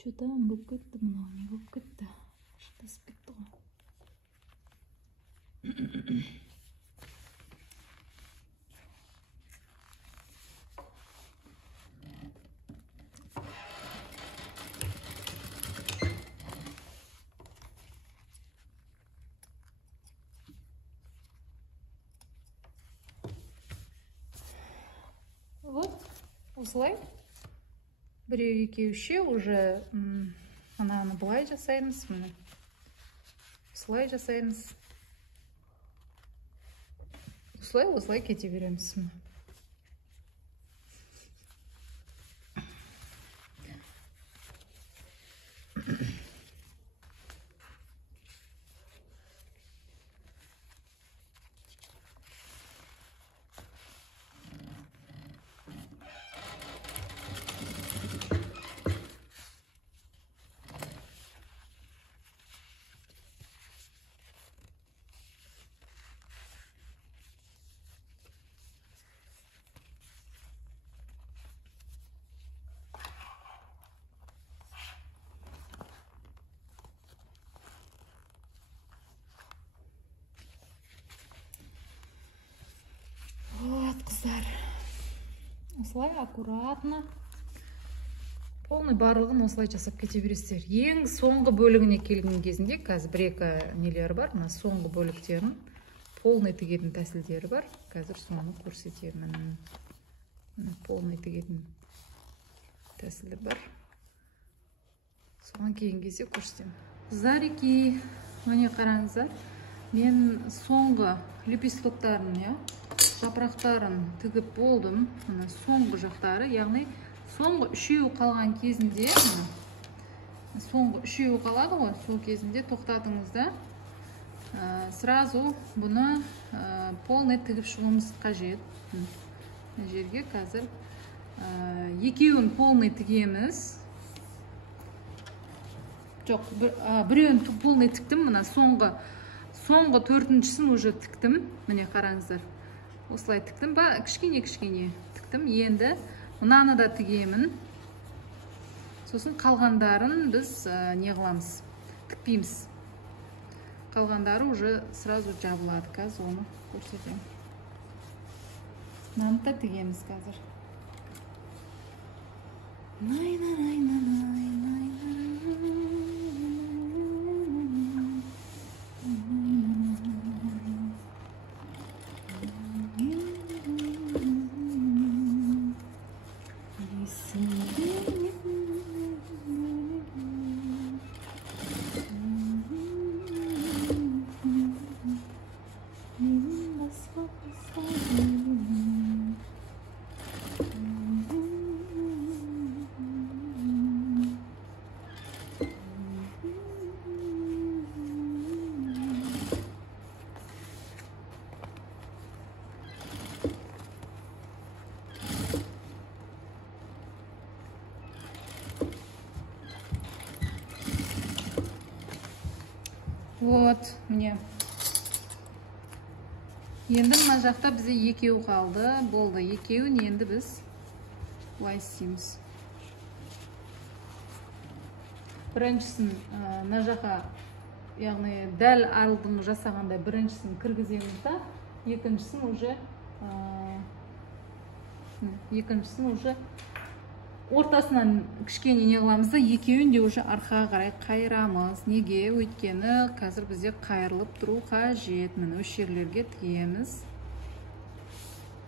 Что-то болып кетті, мынау не болып кетті. Шатасып кетті ғой. Вот, осылай. Біреу екеуше уже ананы былай жасаймыз, міне. Осылай жасаймыз. Осылай кете береміз. Қыздар, осылай аккуратно полный барлығын осылай жасап кете бересіздер. Ең соңғы бөлігіне келген кезінде, қазір бір-екі нелер бар, мына соңғы бөліктерін полный тігетін тәсілдері бар. Қазір соны көрсетемін. Полный тігетін тәсілі бар. Соған кейін кезде көрсетемін. Қыздарики, міне қараңыздар. Мен соңғы лепестоктарын, жапырақтарын тігіп болдым. Соңғы жақтары, яғни соңғы үшеуі қалған кезінде, соңғы үшеуі қалады ғой, сол кезінде тоқтатыңыз да, сразу бұны полный тігіп шығуымыз қажет. Жерге қазір екеуін полный тігеміз. Жоқ, біреуін полный тіктім, мына соңғы төртіншісін уже тіктім. Міне қараңыздар. Осылай тіктім ба, кішкене тіктім. Енді мынаны да тігемін. Сосын қалғандарын біз не қыламыз? Тікпейміз. Қалғандары уже сразу жабылады. Қазір оны көрсетемін. Мынаны да тігеміз қазір. Вот, міне. Енді мына жақта бізде екеу қалды. Болды, екеуін енді біз былай істейміз. Біріншісін мына жаққа, яғни дәл алдын жасағандай біріншісін кіргіземіз да, екіншісін уже ортасынан кішкене не қыламыз да, екеуін де уже арқаға қарай қайырамыз. Неге? Өйткені қазір бізде қайырылып тұру қажет. Міне осы жерлерге тігеміз.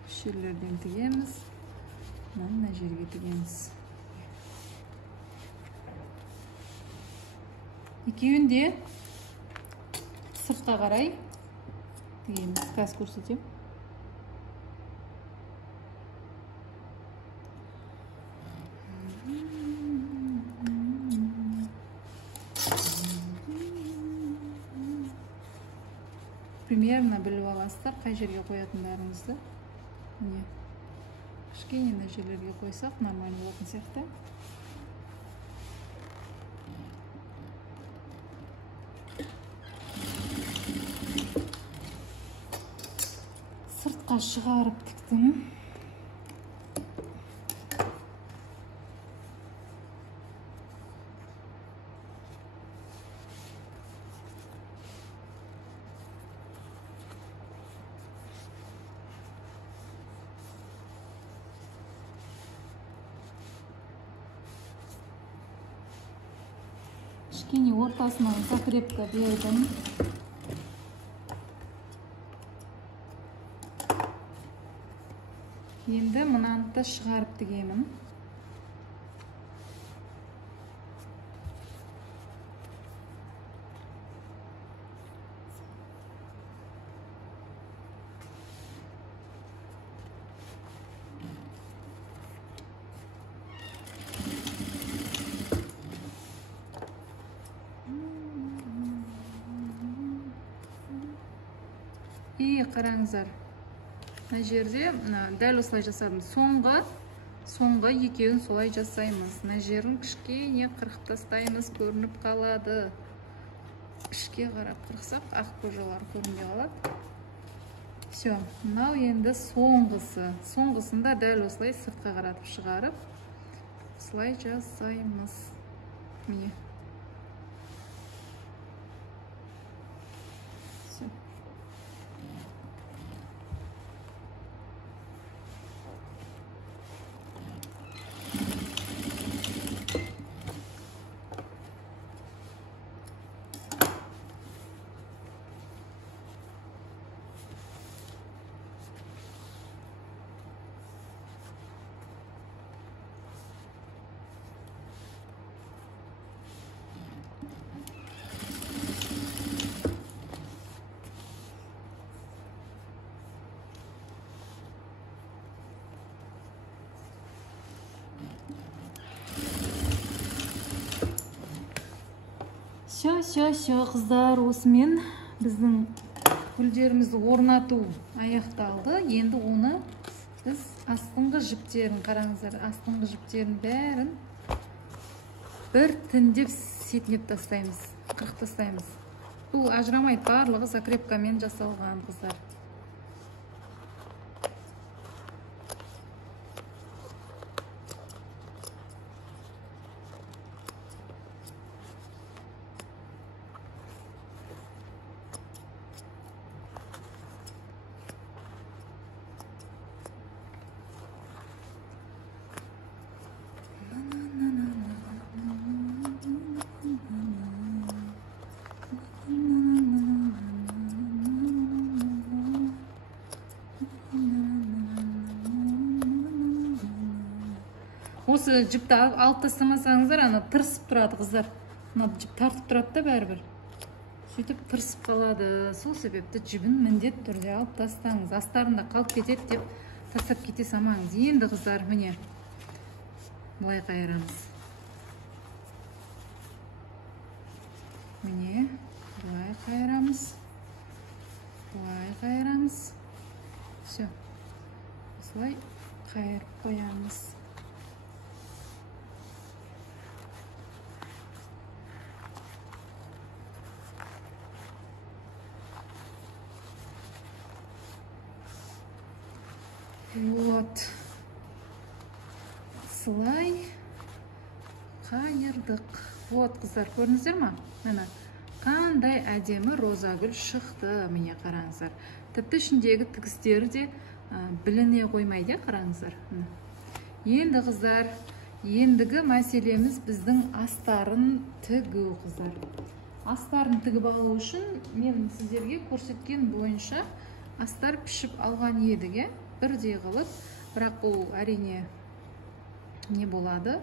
Осы жерлерден тігеміз. Мына жерге тігеміз. Екеуін де сыртқа қарай тігеміз. Қазір көрсетемін. Примерно біліп аласыздар, қай жерге қоятындарыңызды. Міне, кішкене мына жерлерге қойсақ, нормально болатын сияқты. Сыртқа шығарып тіктім. Кішкене ортасынан закрепка бердім. Енді мынаны да шығарып тігемін. Қараңыздар, мына жерде дәл осылай жасадым. Соңғы екеуін солай жасаймыз. Мына жерін кішкене қырқып тастаймыз, көрініп қалады. Ішке қарап қырқсақ, ақ көжалар көрінбей қалады. Все, мынау енді соңғысы. Соңғысында дәл осылай сыртқа қаратып шығарып, осылай жасаймыз. Міне. Все, қыздар, осымен біздің гүлдерімізді орнату аяқталды. Енді оны біз астыңғы жіптерін, қараңыздар, астыңғы жіптерін бәрін бір тіндеп сетінеп тастаймыз, қырып тастаймыз. Бұл ажырамайды, барлығы закрепкамен жасалған, қыздар. Осы жіпті алып тастамасаңыздар, ана тырысып тұрады, қыздар. Мына жіп тартып тұрады да бәрібір. Сөйтіп тырысып қалады. Сол себепті жібін міндет түрде алып тастаңыз. Астарында қалып кетеді деп тастап кете салмаңыз. Енді, қыздар, міне былай қайырамыз. Міне былай қайырамыз. Былай қайырамыз. Все. Осылай қайырып қоямыз. Вот. Слай қайырдық. Вот, қыздар, көрдіңіздер ма? Міне қандай әдемі роза гүл шықты. Міне қараңыздар. Тіпті ішіндегі тігістері де біліне қоймайды, қараңыздар. Енді, қыздар, ендігі мәселеміз біздің астарын тігу, қыздар. Астарын тігіп алу үшін мен сіздерге көрсеткен бойынша астар пішіп алған едіге. Бірдей қылып, бірақ бұл әрине не болады,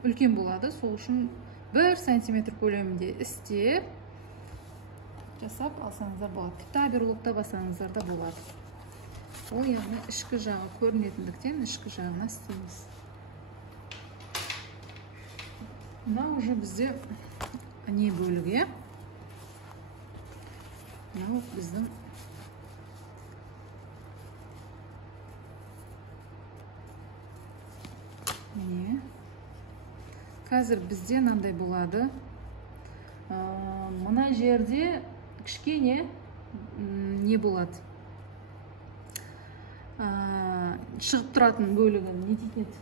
үлкен болады, сол үшін 1 сантиметр көлемінде істеп жасап алсаңыздар болады. Тіпті оверлокта басаңыздар да болады. Ол яғни ішкі жағы көрінетіндіктен ішкі жағына істейміз. Мына уже бізде не бөлігі. Мынау біздің міне. Қазір бізде мынандай болады. Мына жерде кішкене не болады? Шығып тұратын бөлігін не дейтін еді?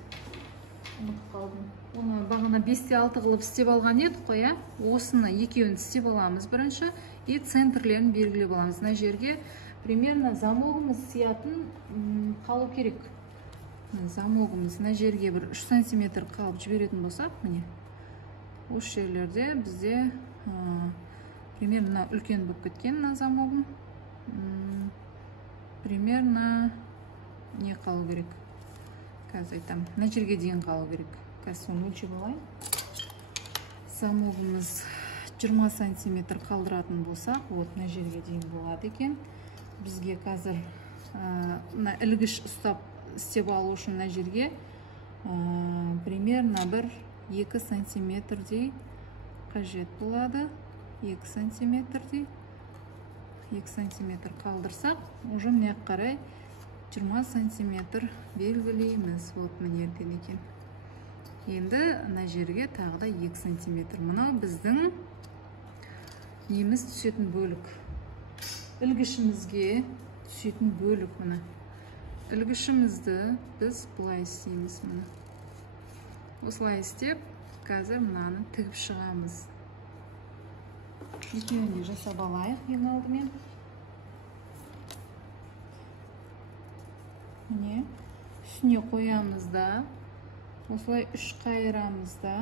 Ұмытып қалдым. Оны бағана 5-те 6 қылып істеп алған едік қой, ә? Осыны екеуін істеп аламыз бірінші, и центрлерін белгілеп аламыз. Мына жерге примерно замогымыз сиятын қалу керек. Замогымыз мына жерге бір 3 сантиметр қалып жіберетін болсақ, міне осы жерлерде бізде примерно үлкен болып кеткен мына замогым. Примерно не қалу керек? Қазір айтам, мына жерге дейін қалу керек. Қазір соны өлшеп алайын. Замогымыз 20 сантиметр қалдыратын болсақ, вот мына жерге дейін болады екен. Бізге қазір мына ілгіш ұстап істеп алу үшін мына жерге примерно бір 2 сантиметрдей қажет болады. 2 сантиметрдей. 2 сантиметр қалдырсақ, уже міне қарай 20 сантиметр белгілейміз. Вот мінерден екен. Енді мына жерге тағы да 2 сантиметр. Мынау біздің неміз түсетін бөлік. Ілгішімізге түсетін бөлік мұны. Ілгішімізді біз бұлай істейміз мұны. Осылай істеп, қазір мынаны тігіп шығамыз. Екеуінде жасап алайық ең алдымен. Міне, үстіне қоямыз да, осылай 3 қайырамыз да.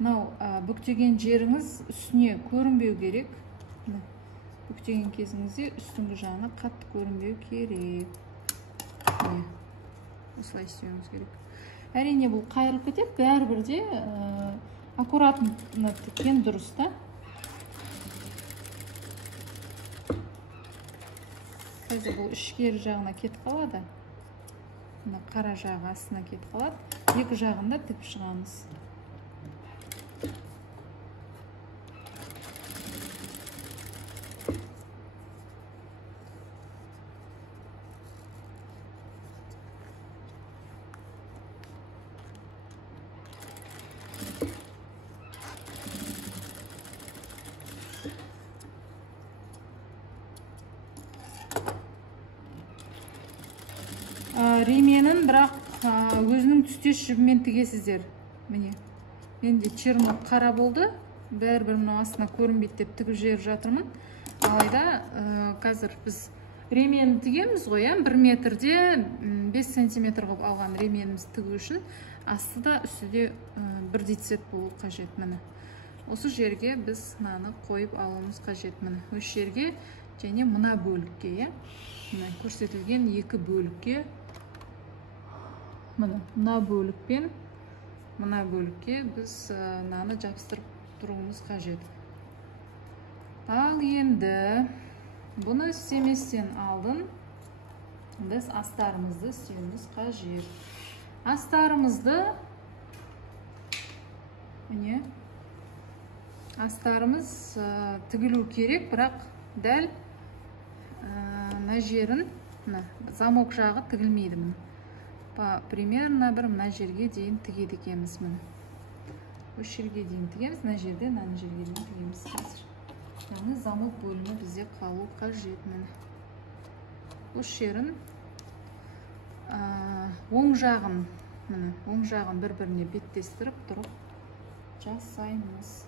Мынау бүктеген жеріңіз үстіне көрінбеу керек. Бүктеген кезіңізде үстіңгі жағына қатты көрінбеу керек. Осылай істеуіміз керек. Әрине бұл қайырылып кетеді, бәрібір де аккуратно тіккен дұрыс та. Қазір бұл ішкері жағына кетіп қалады. Мына қара жағы астына кетіп қалады. Екі жағында тігіп шығамыз. ременін, бірақ өзінің түстес жібімен тігесіздер. Міне, менде чернок қара болды, бәрібір мына астына көрінбейді деп тігіп жіберіп жатырмын. Алайда қазір біз ремен тігеміз ғой, 1 метрде 5 сантиметр қылып алған ременіміз тігу үшін астыда үстіде 1 цвет болу қажет. Міне осы жерге біз мынаны қойып алуымыз қажет. Міне осы жерге және мына бөлікке, мына көрсетілген 2 бөлікке, мына бөлікпен мына бөлікке біз мынаны жабыстырып тұруымыз қажет. Ал енді бұны істеместен алдын біз астарымызды істеуіміз қажет. Астарымызды, міне, астарымыз тігілу керек, бірақ дәл мына жерін, замок жағы тігілмейді. Примерно бір мына жерге дейін тігеді екенбіз. Осы жерге дейін тігеміз, мына жерден мына жерге дейін тігеміз қазір. Яғни замок бөлімі бізде қалу қажет. Осы жерін оң жағын бір-біріне беттестіріп тұрып жасаймыз.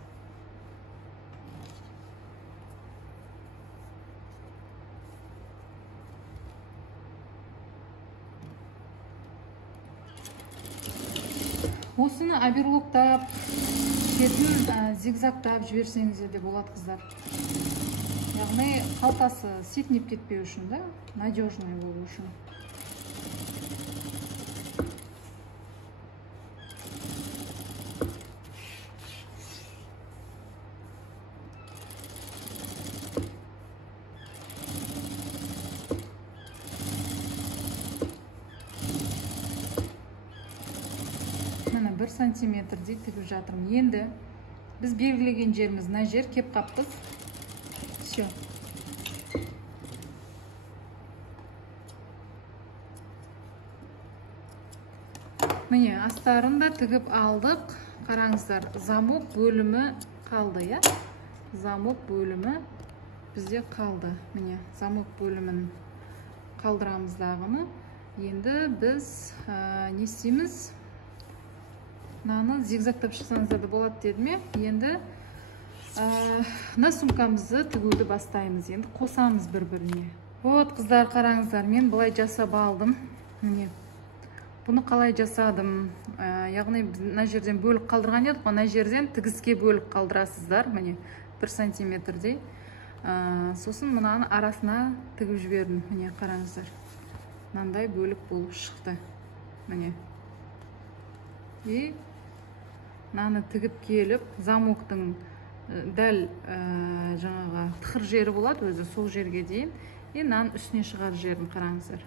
Осыны оверлоктап, шетін зигзагтап жіберсеңіздер де болады, қыздар. Яғни қалтасы сетінеп кетпеу үшін, надежный болу үшін. Мына 1 сантиметрдей тігіп жатырмын. Енді біз белгілеген жеріміз мына жер, кеп қаппыз. Все. Міне, астарын да тігіп алдық. Қараңыздар, замок бөлімі қалды, замок бөлімі бізде қалды. Міне, замок бөлімін қалдырамыздағыны. Енді біз не істейміз? Мынаны зигзагтап шықсаңыздар да болады дедім. Енді мына сумкамызды тігуді бастаймыз. Енді қосамыз бір-біріне. Вот, қыздар, қараңыздар, мен былай жасап алдым. Міне, бұны қалай жасадым? Яғни мына жерден бөлік қалдырған едік, мына жерден тігіске бөлік қалдырасыздар. Міне, 1 сантиметрдей. Сосын мынаны арасына тігіп жібердім. Міне, қараңыздар. Мынандай бөлік болып шықты. Міне. И мынаны тігіп келіп, замоктың дәл жаңаға тықыр жері болады, өзі сол жерге дейін. И мынаны үстіне шығар жерін қараңыздар.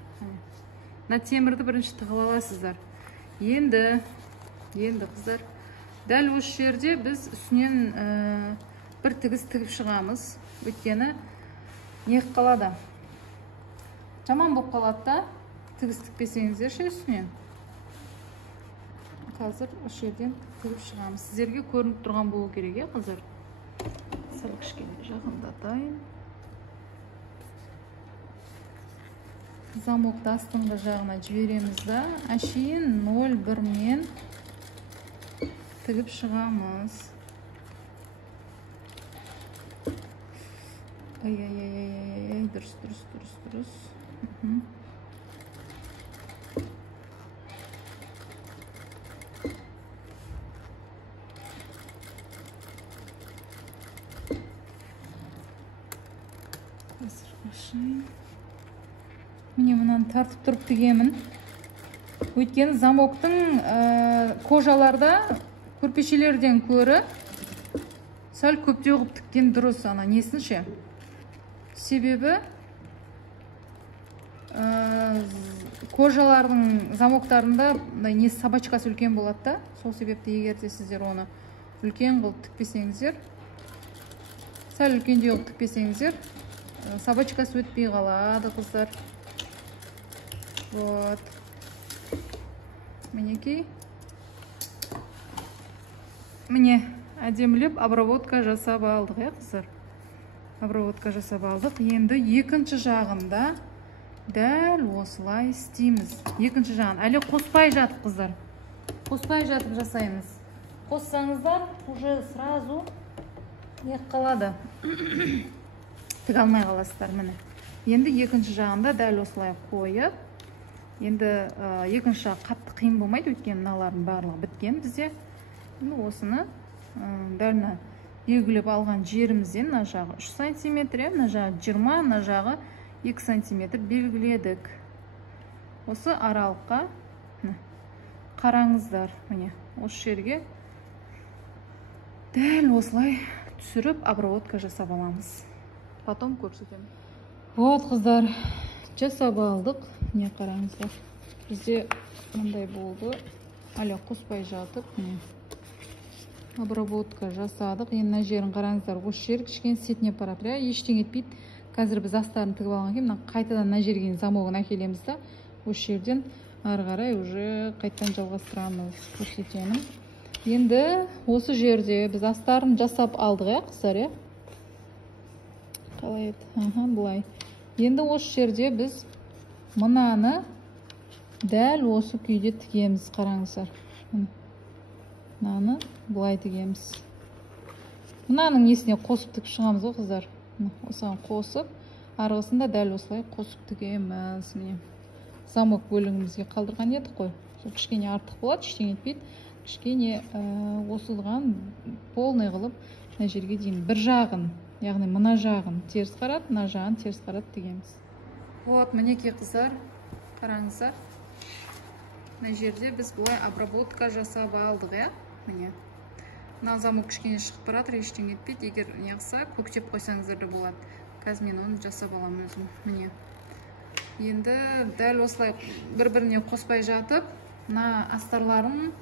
Мына темірді бірінші тығып аласыздар. Енді қыздар, дәл осы жерде біз үстінен бір тігіс тігіп шығамыз. Өйткені не қалады? Жаман болып қалады да, тігіс тікпесеңіздер ше үстінен. Қазір осы жерден тігіп шығамыз. Сіздерге көрініп тұрған болу керек, қыздар. Сәл кішкене жақындатайын. Замокты астыңғы жағына жібереміз да, әшейін 0,1-мен тігіп шығамыз. Ай, дұрыс. Міне мұнан тартып тұрып тігемін. Өйткені замоктың кожаларда көрпешелерден көрі сәл көптеу қып тіккен дұрыс, ана несінше. Себебі кожалардың замоктарында не собачкасы үлкен болады да. Сол себепті егерде сіздер оны үлкен қылып тікпесеңіздер, сәл үлкендеу қылып тікпесеңіздер, собачкасы өтпей қалады, қыздар. Вот. Мінекей. Міне, әдемілеп обработка жасап алдық, қыздар. Обработка жасап алдық. Енді екінші жағында Дәл осылай істейміз. Екінші жағын әлі қоспай жатып, қыздар. Қоспай жатып жасаймыз. Қоссаңыздар, уже сразу не қалады. Тіге алмай қаласыздар, міне. Енді екінші жағында дәл осылай қойып, енді екінші жағы қатты қиын болмайды, өйткені мыналардың барлығы біткен бізде. Енді осыны дәл белгілеп алған жерімізден мына жағы 3 сантиметр, мына жағы 20, мына жағы 2 сантиметр белгіледік. Осы аралыққа қараңыздар, міне осы жерге дәл осылай түсіріп обработка жасап аламыз. Потом көрсетемін. Вот, қыздар, жасап алдық. Не қараңыздар. Бізде мындай болды. Әлі қоспай жатып, обработка жасадық. Енді мына жерін қараңыздар. Осы жер кішкене сетіне апарады. Ештеңе етпейді. Қазір біз астарын тігіп алған кейін, қайтадан мына жерге замогын әкелеміз да, осы жерден ары қарай уже қайтадан жалғастырамыз. Көрсетемін. Енді осы жерде біз астарын жасап алдық, қыздар, қалай еді? Бұлай. Енді осы жерде біз мынаны дәл осы күйде тігеміз, қараңыздар. Мынаны бұлай тігеміз. Мынаның несіне қосып тігіп шығамыз ғой, қыздар. Осыған қосып, арғысында дәл осылай қосып тігеміз. Замок бөлігімізге қалдырған едік қой. Сол кішкене артық болады, ештеңе етпейді. Кішкене осылған полный қылып, мына жерге дейін бір жағын, яғни мына жағын теріс қарат, мына жағын теріс қарат тігеміз. Вот, мінекей, қыздар, қараңыздар. Мына жерде біз бұлай обработка жасап алдық, міне. Мына замок кішкене шығып баратыр, ештеңе етпейді. Егер неғса, көктеп қойсаңыздар да болады. Қазір мен оны жасап алам өзім. Міне. Енді дәл осылай бір-біріне қоспай жатып, мына астарларын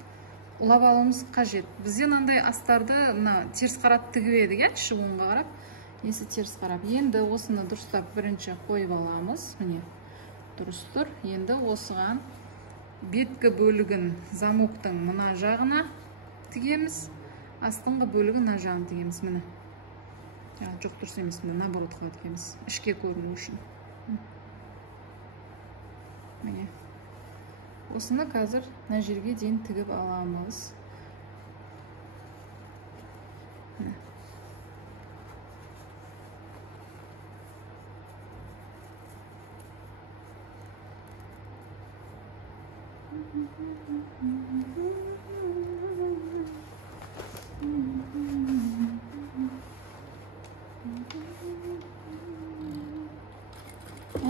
улап алуымыз қажет. Бізде мынандай астарды теріс қарап тігіп едік, шығуынға қарап, несі теріс қарап. Енді осыны дұрыстап бірінші қойып аламыз. Міне. Дұрыс тұр. Енді осыған беткі бөлігін замоктың мына жағына тігеміз. Астыңғы бөлігі мына жағын тігеміз, міне. Жоқ, дұрыс емес, наоборот қылып тігеміз. Ішке көріну үшін. Міне. Осыны қазір мына жерге дейін тігіп аламыз.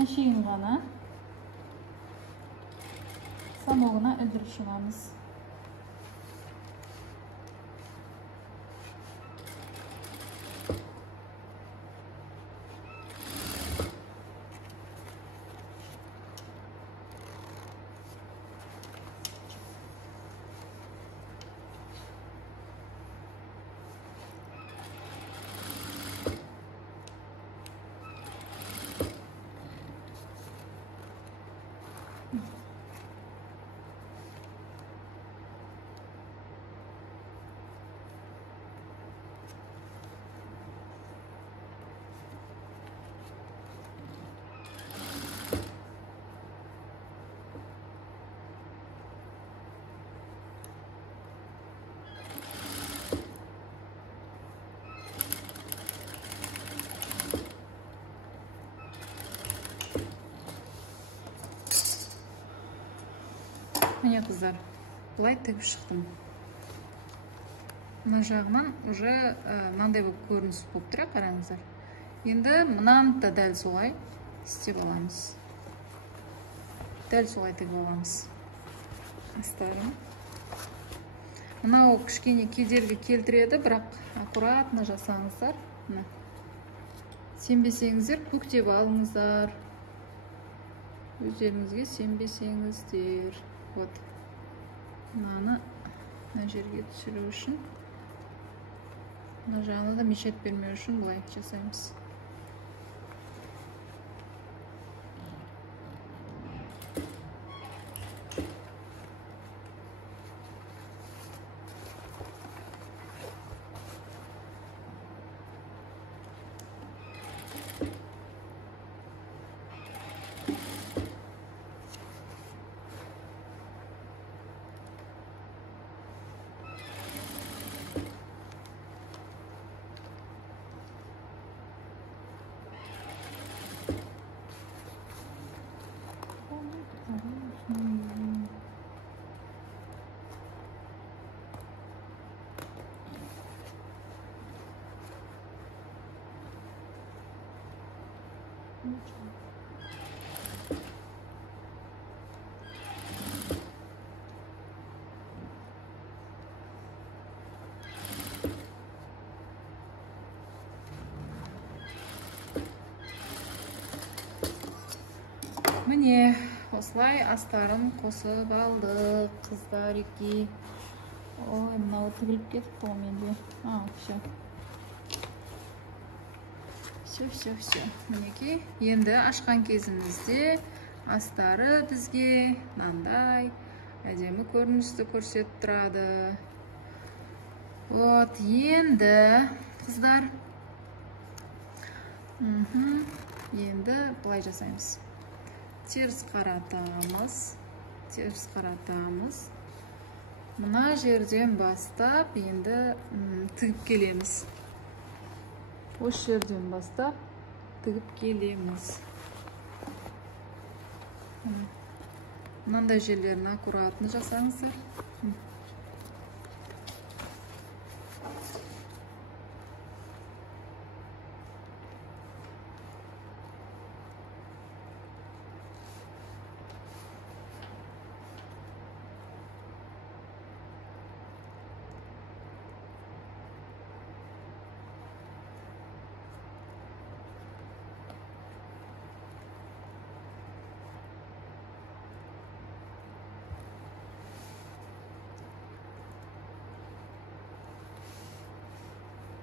Әшейін ғана замогына үдіріп шығамыз. Міне, қыздар, бұлай тігіп шықтым. Мына жағынан уже мынандай болып көрініс болып тұр, қараңыздар. Енді мынаны да дәл солай істеп аламыз. Дәл солай тігіп аламыз. Астарын. Мынау кішкене кедергі келтіреді, бірақ аккуратно жасаңыздар. Сенбесеңіздер, көктеп алыңыздар. Өздеріңізге сенбесеңіздер. Вот. Мынаны мына жерге түсіру үшін, мына жағына да мешет бермеу үшін бұлай жасаймыз. Міне, осылай астарын қосып алдық, қыздар еки. Ой, мынау тігіліп кетіпті ғой менде. Все. Мінекей, енді ашқан кезімізде астары бізге мынандай әдемі көріністі көрсетіп тұрады. Вот, енді қыздар, енді былай жасаймыз. Теріс қаратамыз. Мына жерден бастап енді тігіп келеміз. Осы жерден бастап тігіп келеміз. Мынандай жерлерін аккуратны жасаңыздар.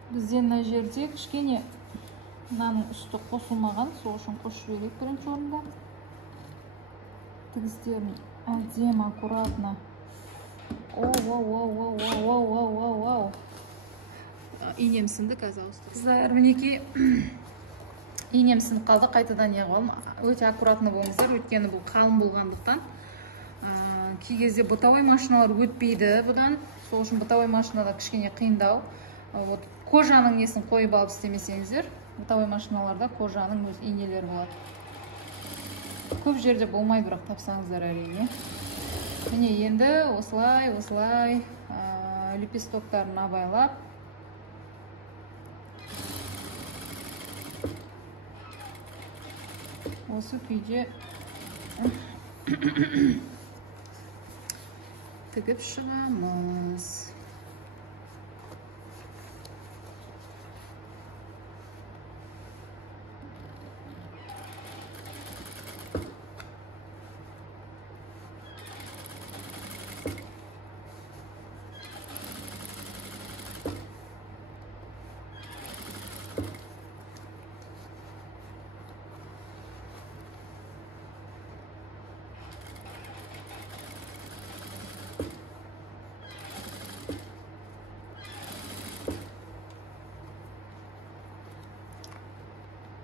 Бізден мына жерде кішкене мынаның үсті қосылмаған, сол үшін қосып жіберейік бірінші орында. Тігістерін әдемі аккуратно. Оу. Инем сынды қазір ауыстырып. Қыздар, мінекей инем сынып қалды, қайтадан неғылым. Өте аккуратны болыңыздар, өйткені бұл қалың болғандықтан. Кей кезде бытовой машиналар өтпейді бұдан. Сол үшін бытовой машинада кішкене қиындау. Кожаның несін қойып алып істемесеңіздер, бытовой машиналарда кожаның өз инелері болады. Көп жерде болмайды, бірақ тапсаңыздар әрине. Міне енді осылай лепестоктарын абайлап осы күйде тігіп шығамыз.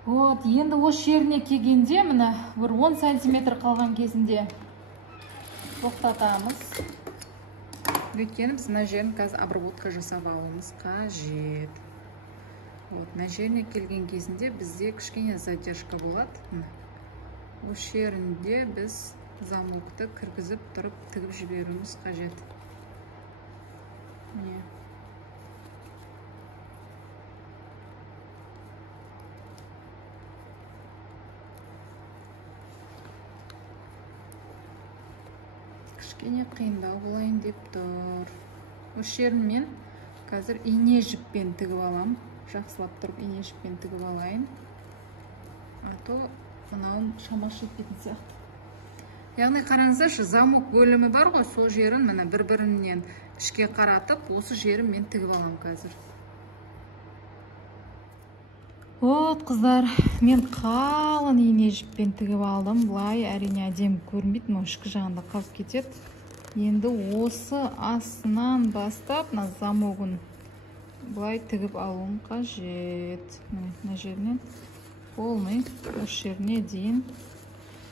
Вот, енді осы жеріне келгенде, міне, бір 10 сантиметр қалған кезінде тоқтатамыз. Өйткені біз мына жерін қазір обработка жасап алуымыз қажет. Вот, мына жеріне келген кезінде бізде кішкене задержка болады. Осы жерінде біз замокты кіргізіп тұрып тігіп жіберуіміз қажет. Міне. Кішкене қиындау болайын деп тұр. Осы жерін мен қазір ине жіппен тігіп алам. Жақсылап тұрып ине жіппен тігіп алайын. А то мынауым шамасы жетпейтін сияқты. Яғни қараңыздаршы, замок бөлімі бар ғой, сол жерін міне бір-бірінен ішке қаратып, осы жерін мен тігіп алам қазір. Вот, қыздар, мен қалың ине жіппен тігіп алдым. Бұлай әрине әдемі көрінбейді, но ішкі жағында қалып кетеді. Енді осы астынан бастап, мына замогын бұлай тігіп алуым қажет. Мына жерінен полный, осы жеріне дейін,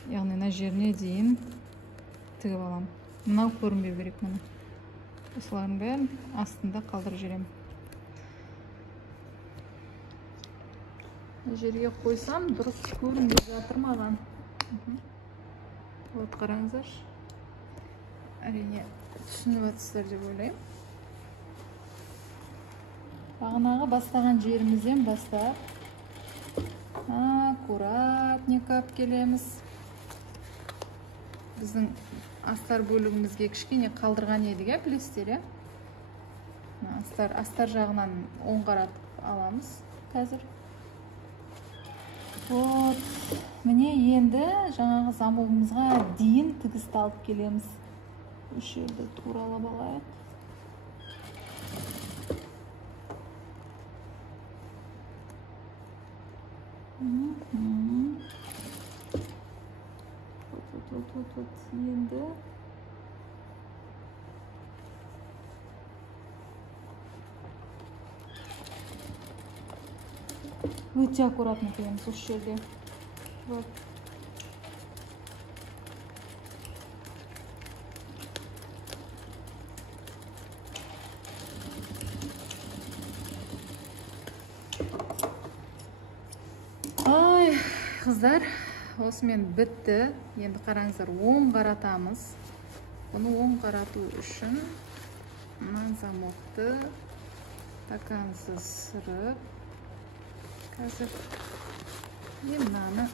яғни мына жеріне дейін тігіп алам. Мынау көрінбеу керек мұны. Осылардың бәрін астында қалдырып жіберемін. Жерге қойсам, дұрыс көрінбей жатыр маған. Вот, қараңыздар. Әрине түсініп жатсыздар деп ойлаймын. Бағанағы бастаған жерімізден бастап аккуратненько алып келеміз. Біздің астар бөлігімізге кішкене қалдырған едік, білесіздер, астар жағынан оң қаратып аламыз қазір. Вот, міне енді жаңағы замогымызға дейін тігісті алып келеміз. Үш жерді туралап алайық. Енді өте аккуратно қоямыз осы жерде. Вот. Ай, қыздар, осымен бітті. Енді қараңыздар, оң қаратамыз. Бұны оң қарату үшін мына замокты стакансыз сырып, қазір мынаны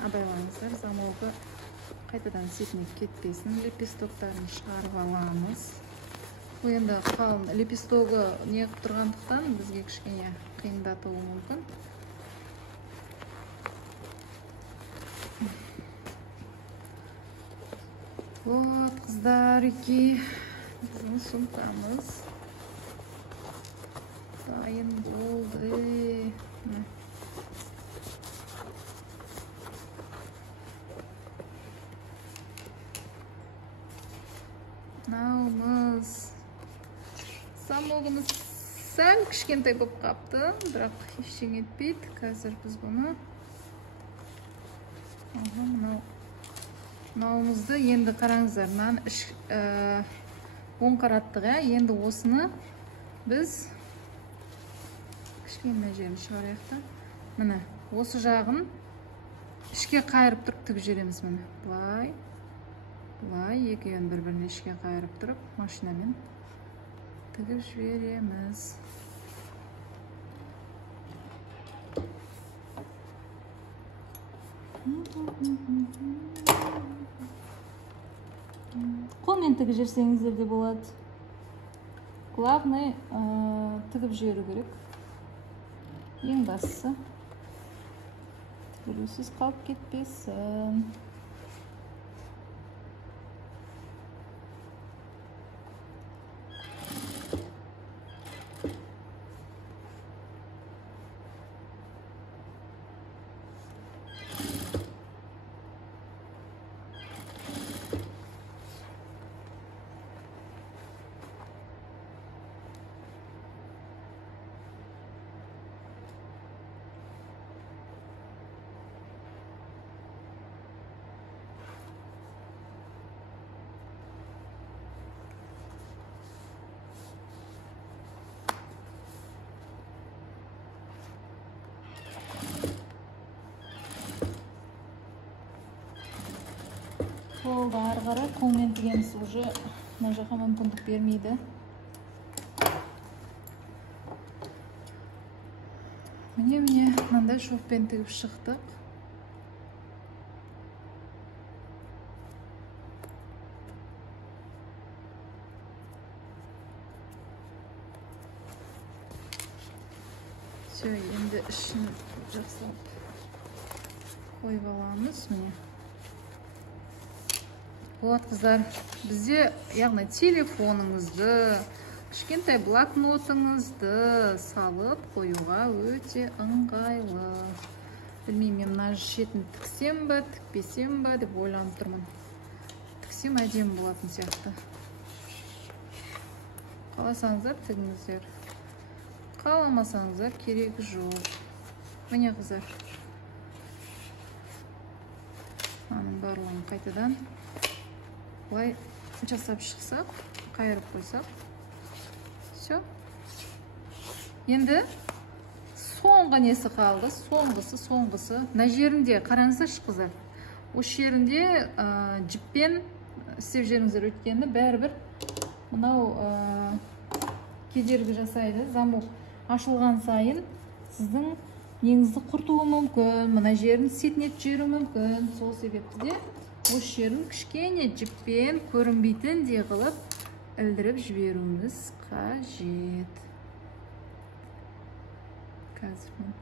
абайлаңыздар, замогы қайтадан сетінеп кетпесін. Лепестоктарын шығарып аламыз. Бұл енді қалың лепестогы неғып тұрғандықтан бізге кішкене қиындатуы мүмкін. Вот, қыздар, біздің сумкамыз дайын болды. Мынауымыз замогымыз сәл кішкентай болып қапты, бірақ ештеңе етпейді. Қазір біз бұны мынауымызды енді қараңыздар, оң қараттық. Енді осыны біз кішкене жерін шығарайық та. Міне, осы жағын ішке қайырып тұрып тігіп жібереміз. Міне, былай, былай, екеуін бір-біріне ішке қайырып тұрып, машинамен тігіп жібереміз. Қолмен тігіп жіберсеңіздер де болады. Главный тігіп жіберу керек. Ең бастысы тігілусіз қалып кетпесін. Болды, ары қарай қолмен тігеміз, уже мына жаққа мүмкіндік бермейді. Міне, мынандай шоқпен тігіп шықтық. Все, енді ішін жақсылап қойып аламыз. Міне. Вот, қыздар, бізде, яғни телефоныңызды, кішкентай блокнотыңызды салып қоюға өте ыңғайлы. Білмеймін, мына шетін тіксем ба, тікпесем ба деп ойланып тұрмын. Тіксем әдемі болатын сияқты. Қаласаңыздар, тігіңіздер. Қаламасаңыздар, керегі жоқ. Міне, қыздар. Аның барлығын қайтадан былай жасап шықсақ, қайырып қойсақ. Все. Енді соңғы несі қалды, соңғысы. Мына жерінде қараңыздаршы қыздар. Осы жерінде жіппен істеп жеріңіздер өткенді бәрібір мынау кедергі жасайды. Замок ашылған сайын сіздің неңізді құртуы мүмкін, мына жерін сетінеп жіберу мүмкін. Сол себепті де осы жерін кішкене жіппен көрінбейтіндей қылып ілдіріп жіберуіміз қажет. қазір мен.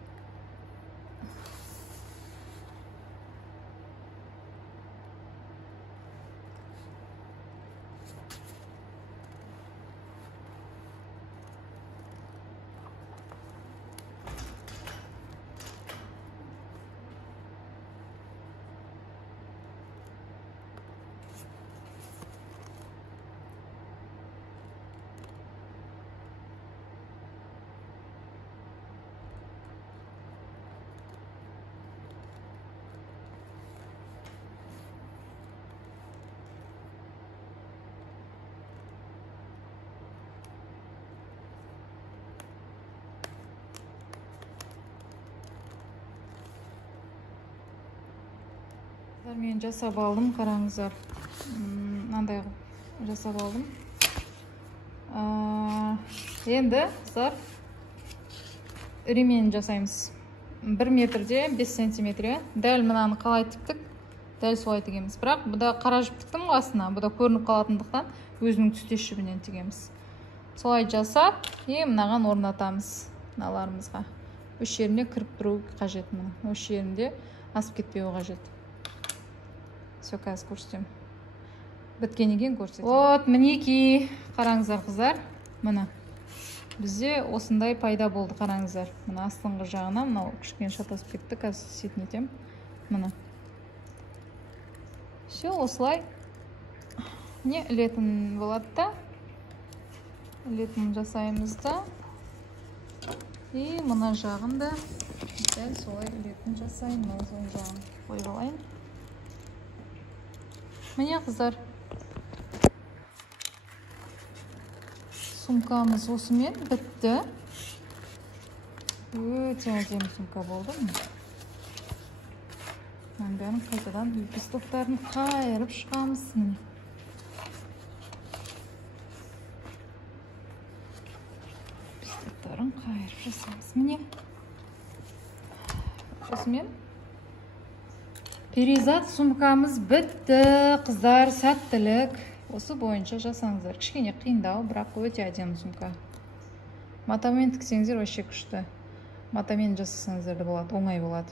Мен жасап алдым, қараңыздар. Мынандай жасап алдым. Енді қыздар ремень жасаймыз. 1 метрде 5 сантиметр. Дәл мынаны қалай тіктік, дәл солай тігеміз. Бірақ бұда қара жіп тіктім астына, бұда көрініп қалатындықтан өзінің түстес жібінен тігеміз. Солай жасап, мынаған орнатамыз мыналарымызға. Үш жеріне кіріп тұру қажет мұны. Үш жерінде асып кетпеуі қажет. Все, қазір көрсетем. Біткеннен кейін көрсетем. Вот, мінеки, қараңыздар қыздар. Мына. Бізде осындай пайда болды, қараңыздар. Мына астыңғы жағына, мынау кішкене шатасып кетті, қазір істетін етем. Мына. Все, осылай не ілетін болады да. Ілетін жасаймыз да. И мына жағын да дәл солай ілетін жасаймын. Оң жағын қойып алайын. Міне қыздар, сумкамыз осымен бітті. Өте әдемі сумка болды. Мен бәрін қайтадан лепестоктарын қайырып шығамыз. Лепестоктарын қайырып жасаймыз. Міне осымен перизат сумкамыз бітті, қыздар, сәттілік. Осы бойынша жасаңыздар. Кішкене қиындау, бірақ өте әдемі сумка. Матамен тіксеңіздер өше күшті. Матамен жасасаңыздар да болады, оңай болады.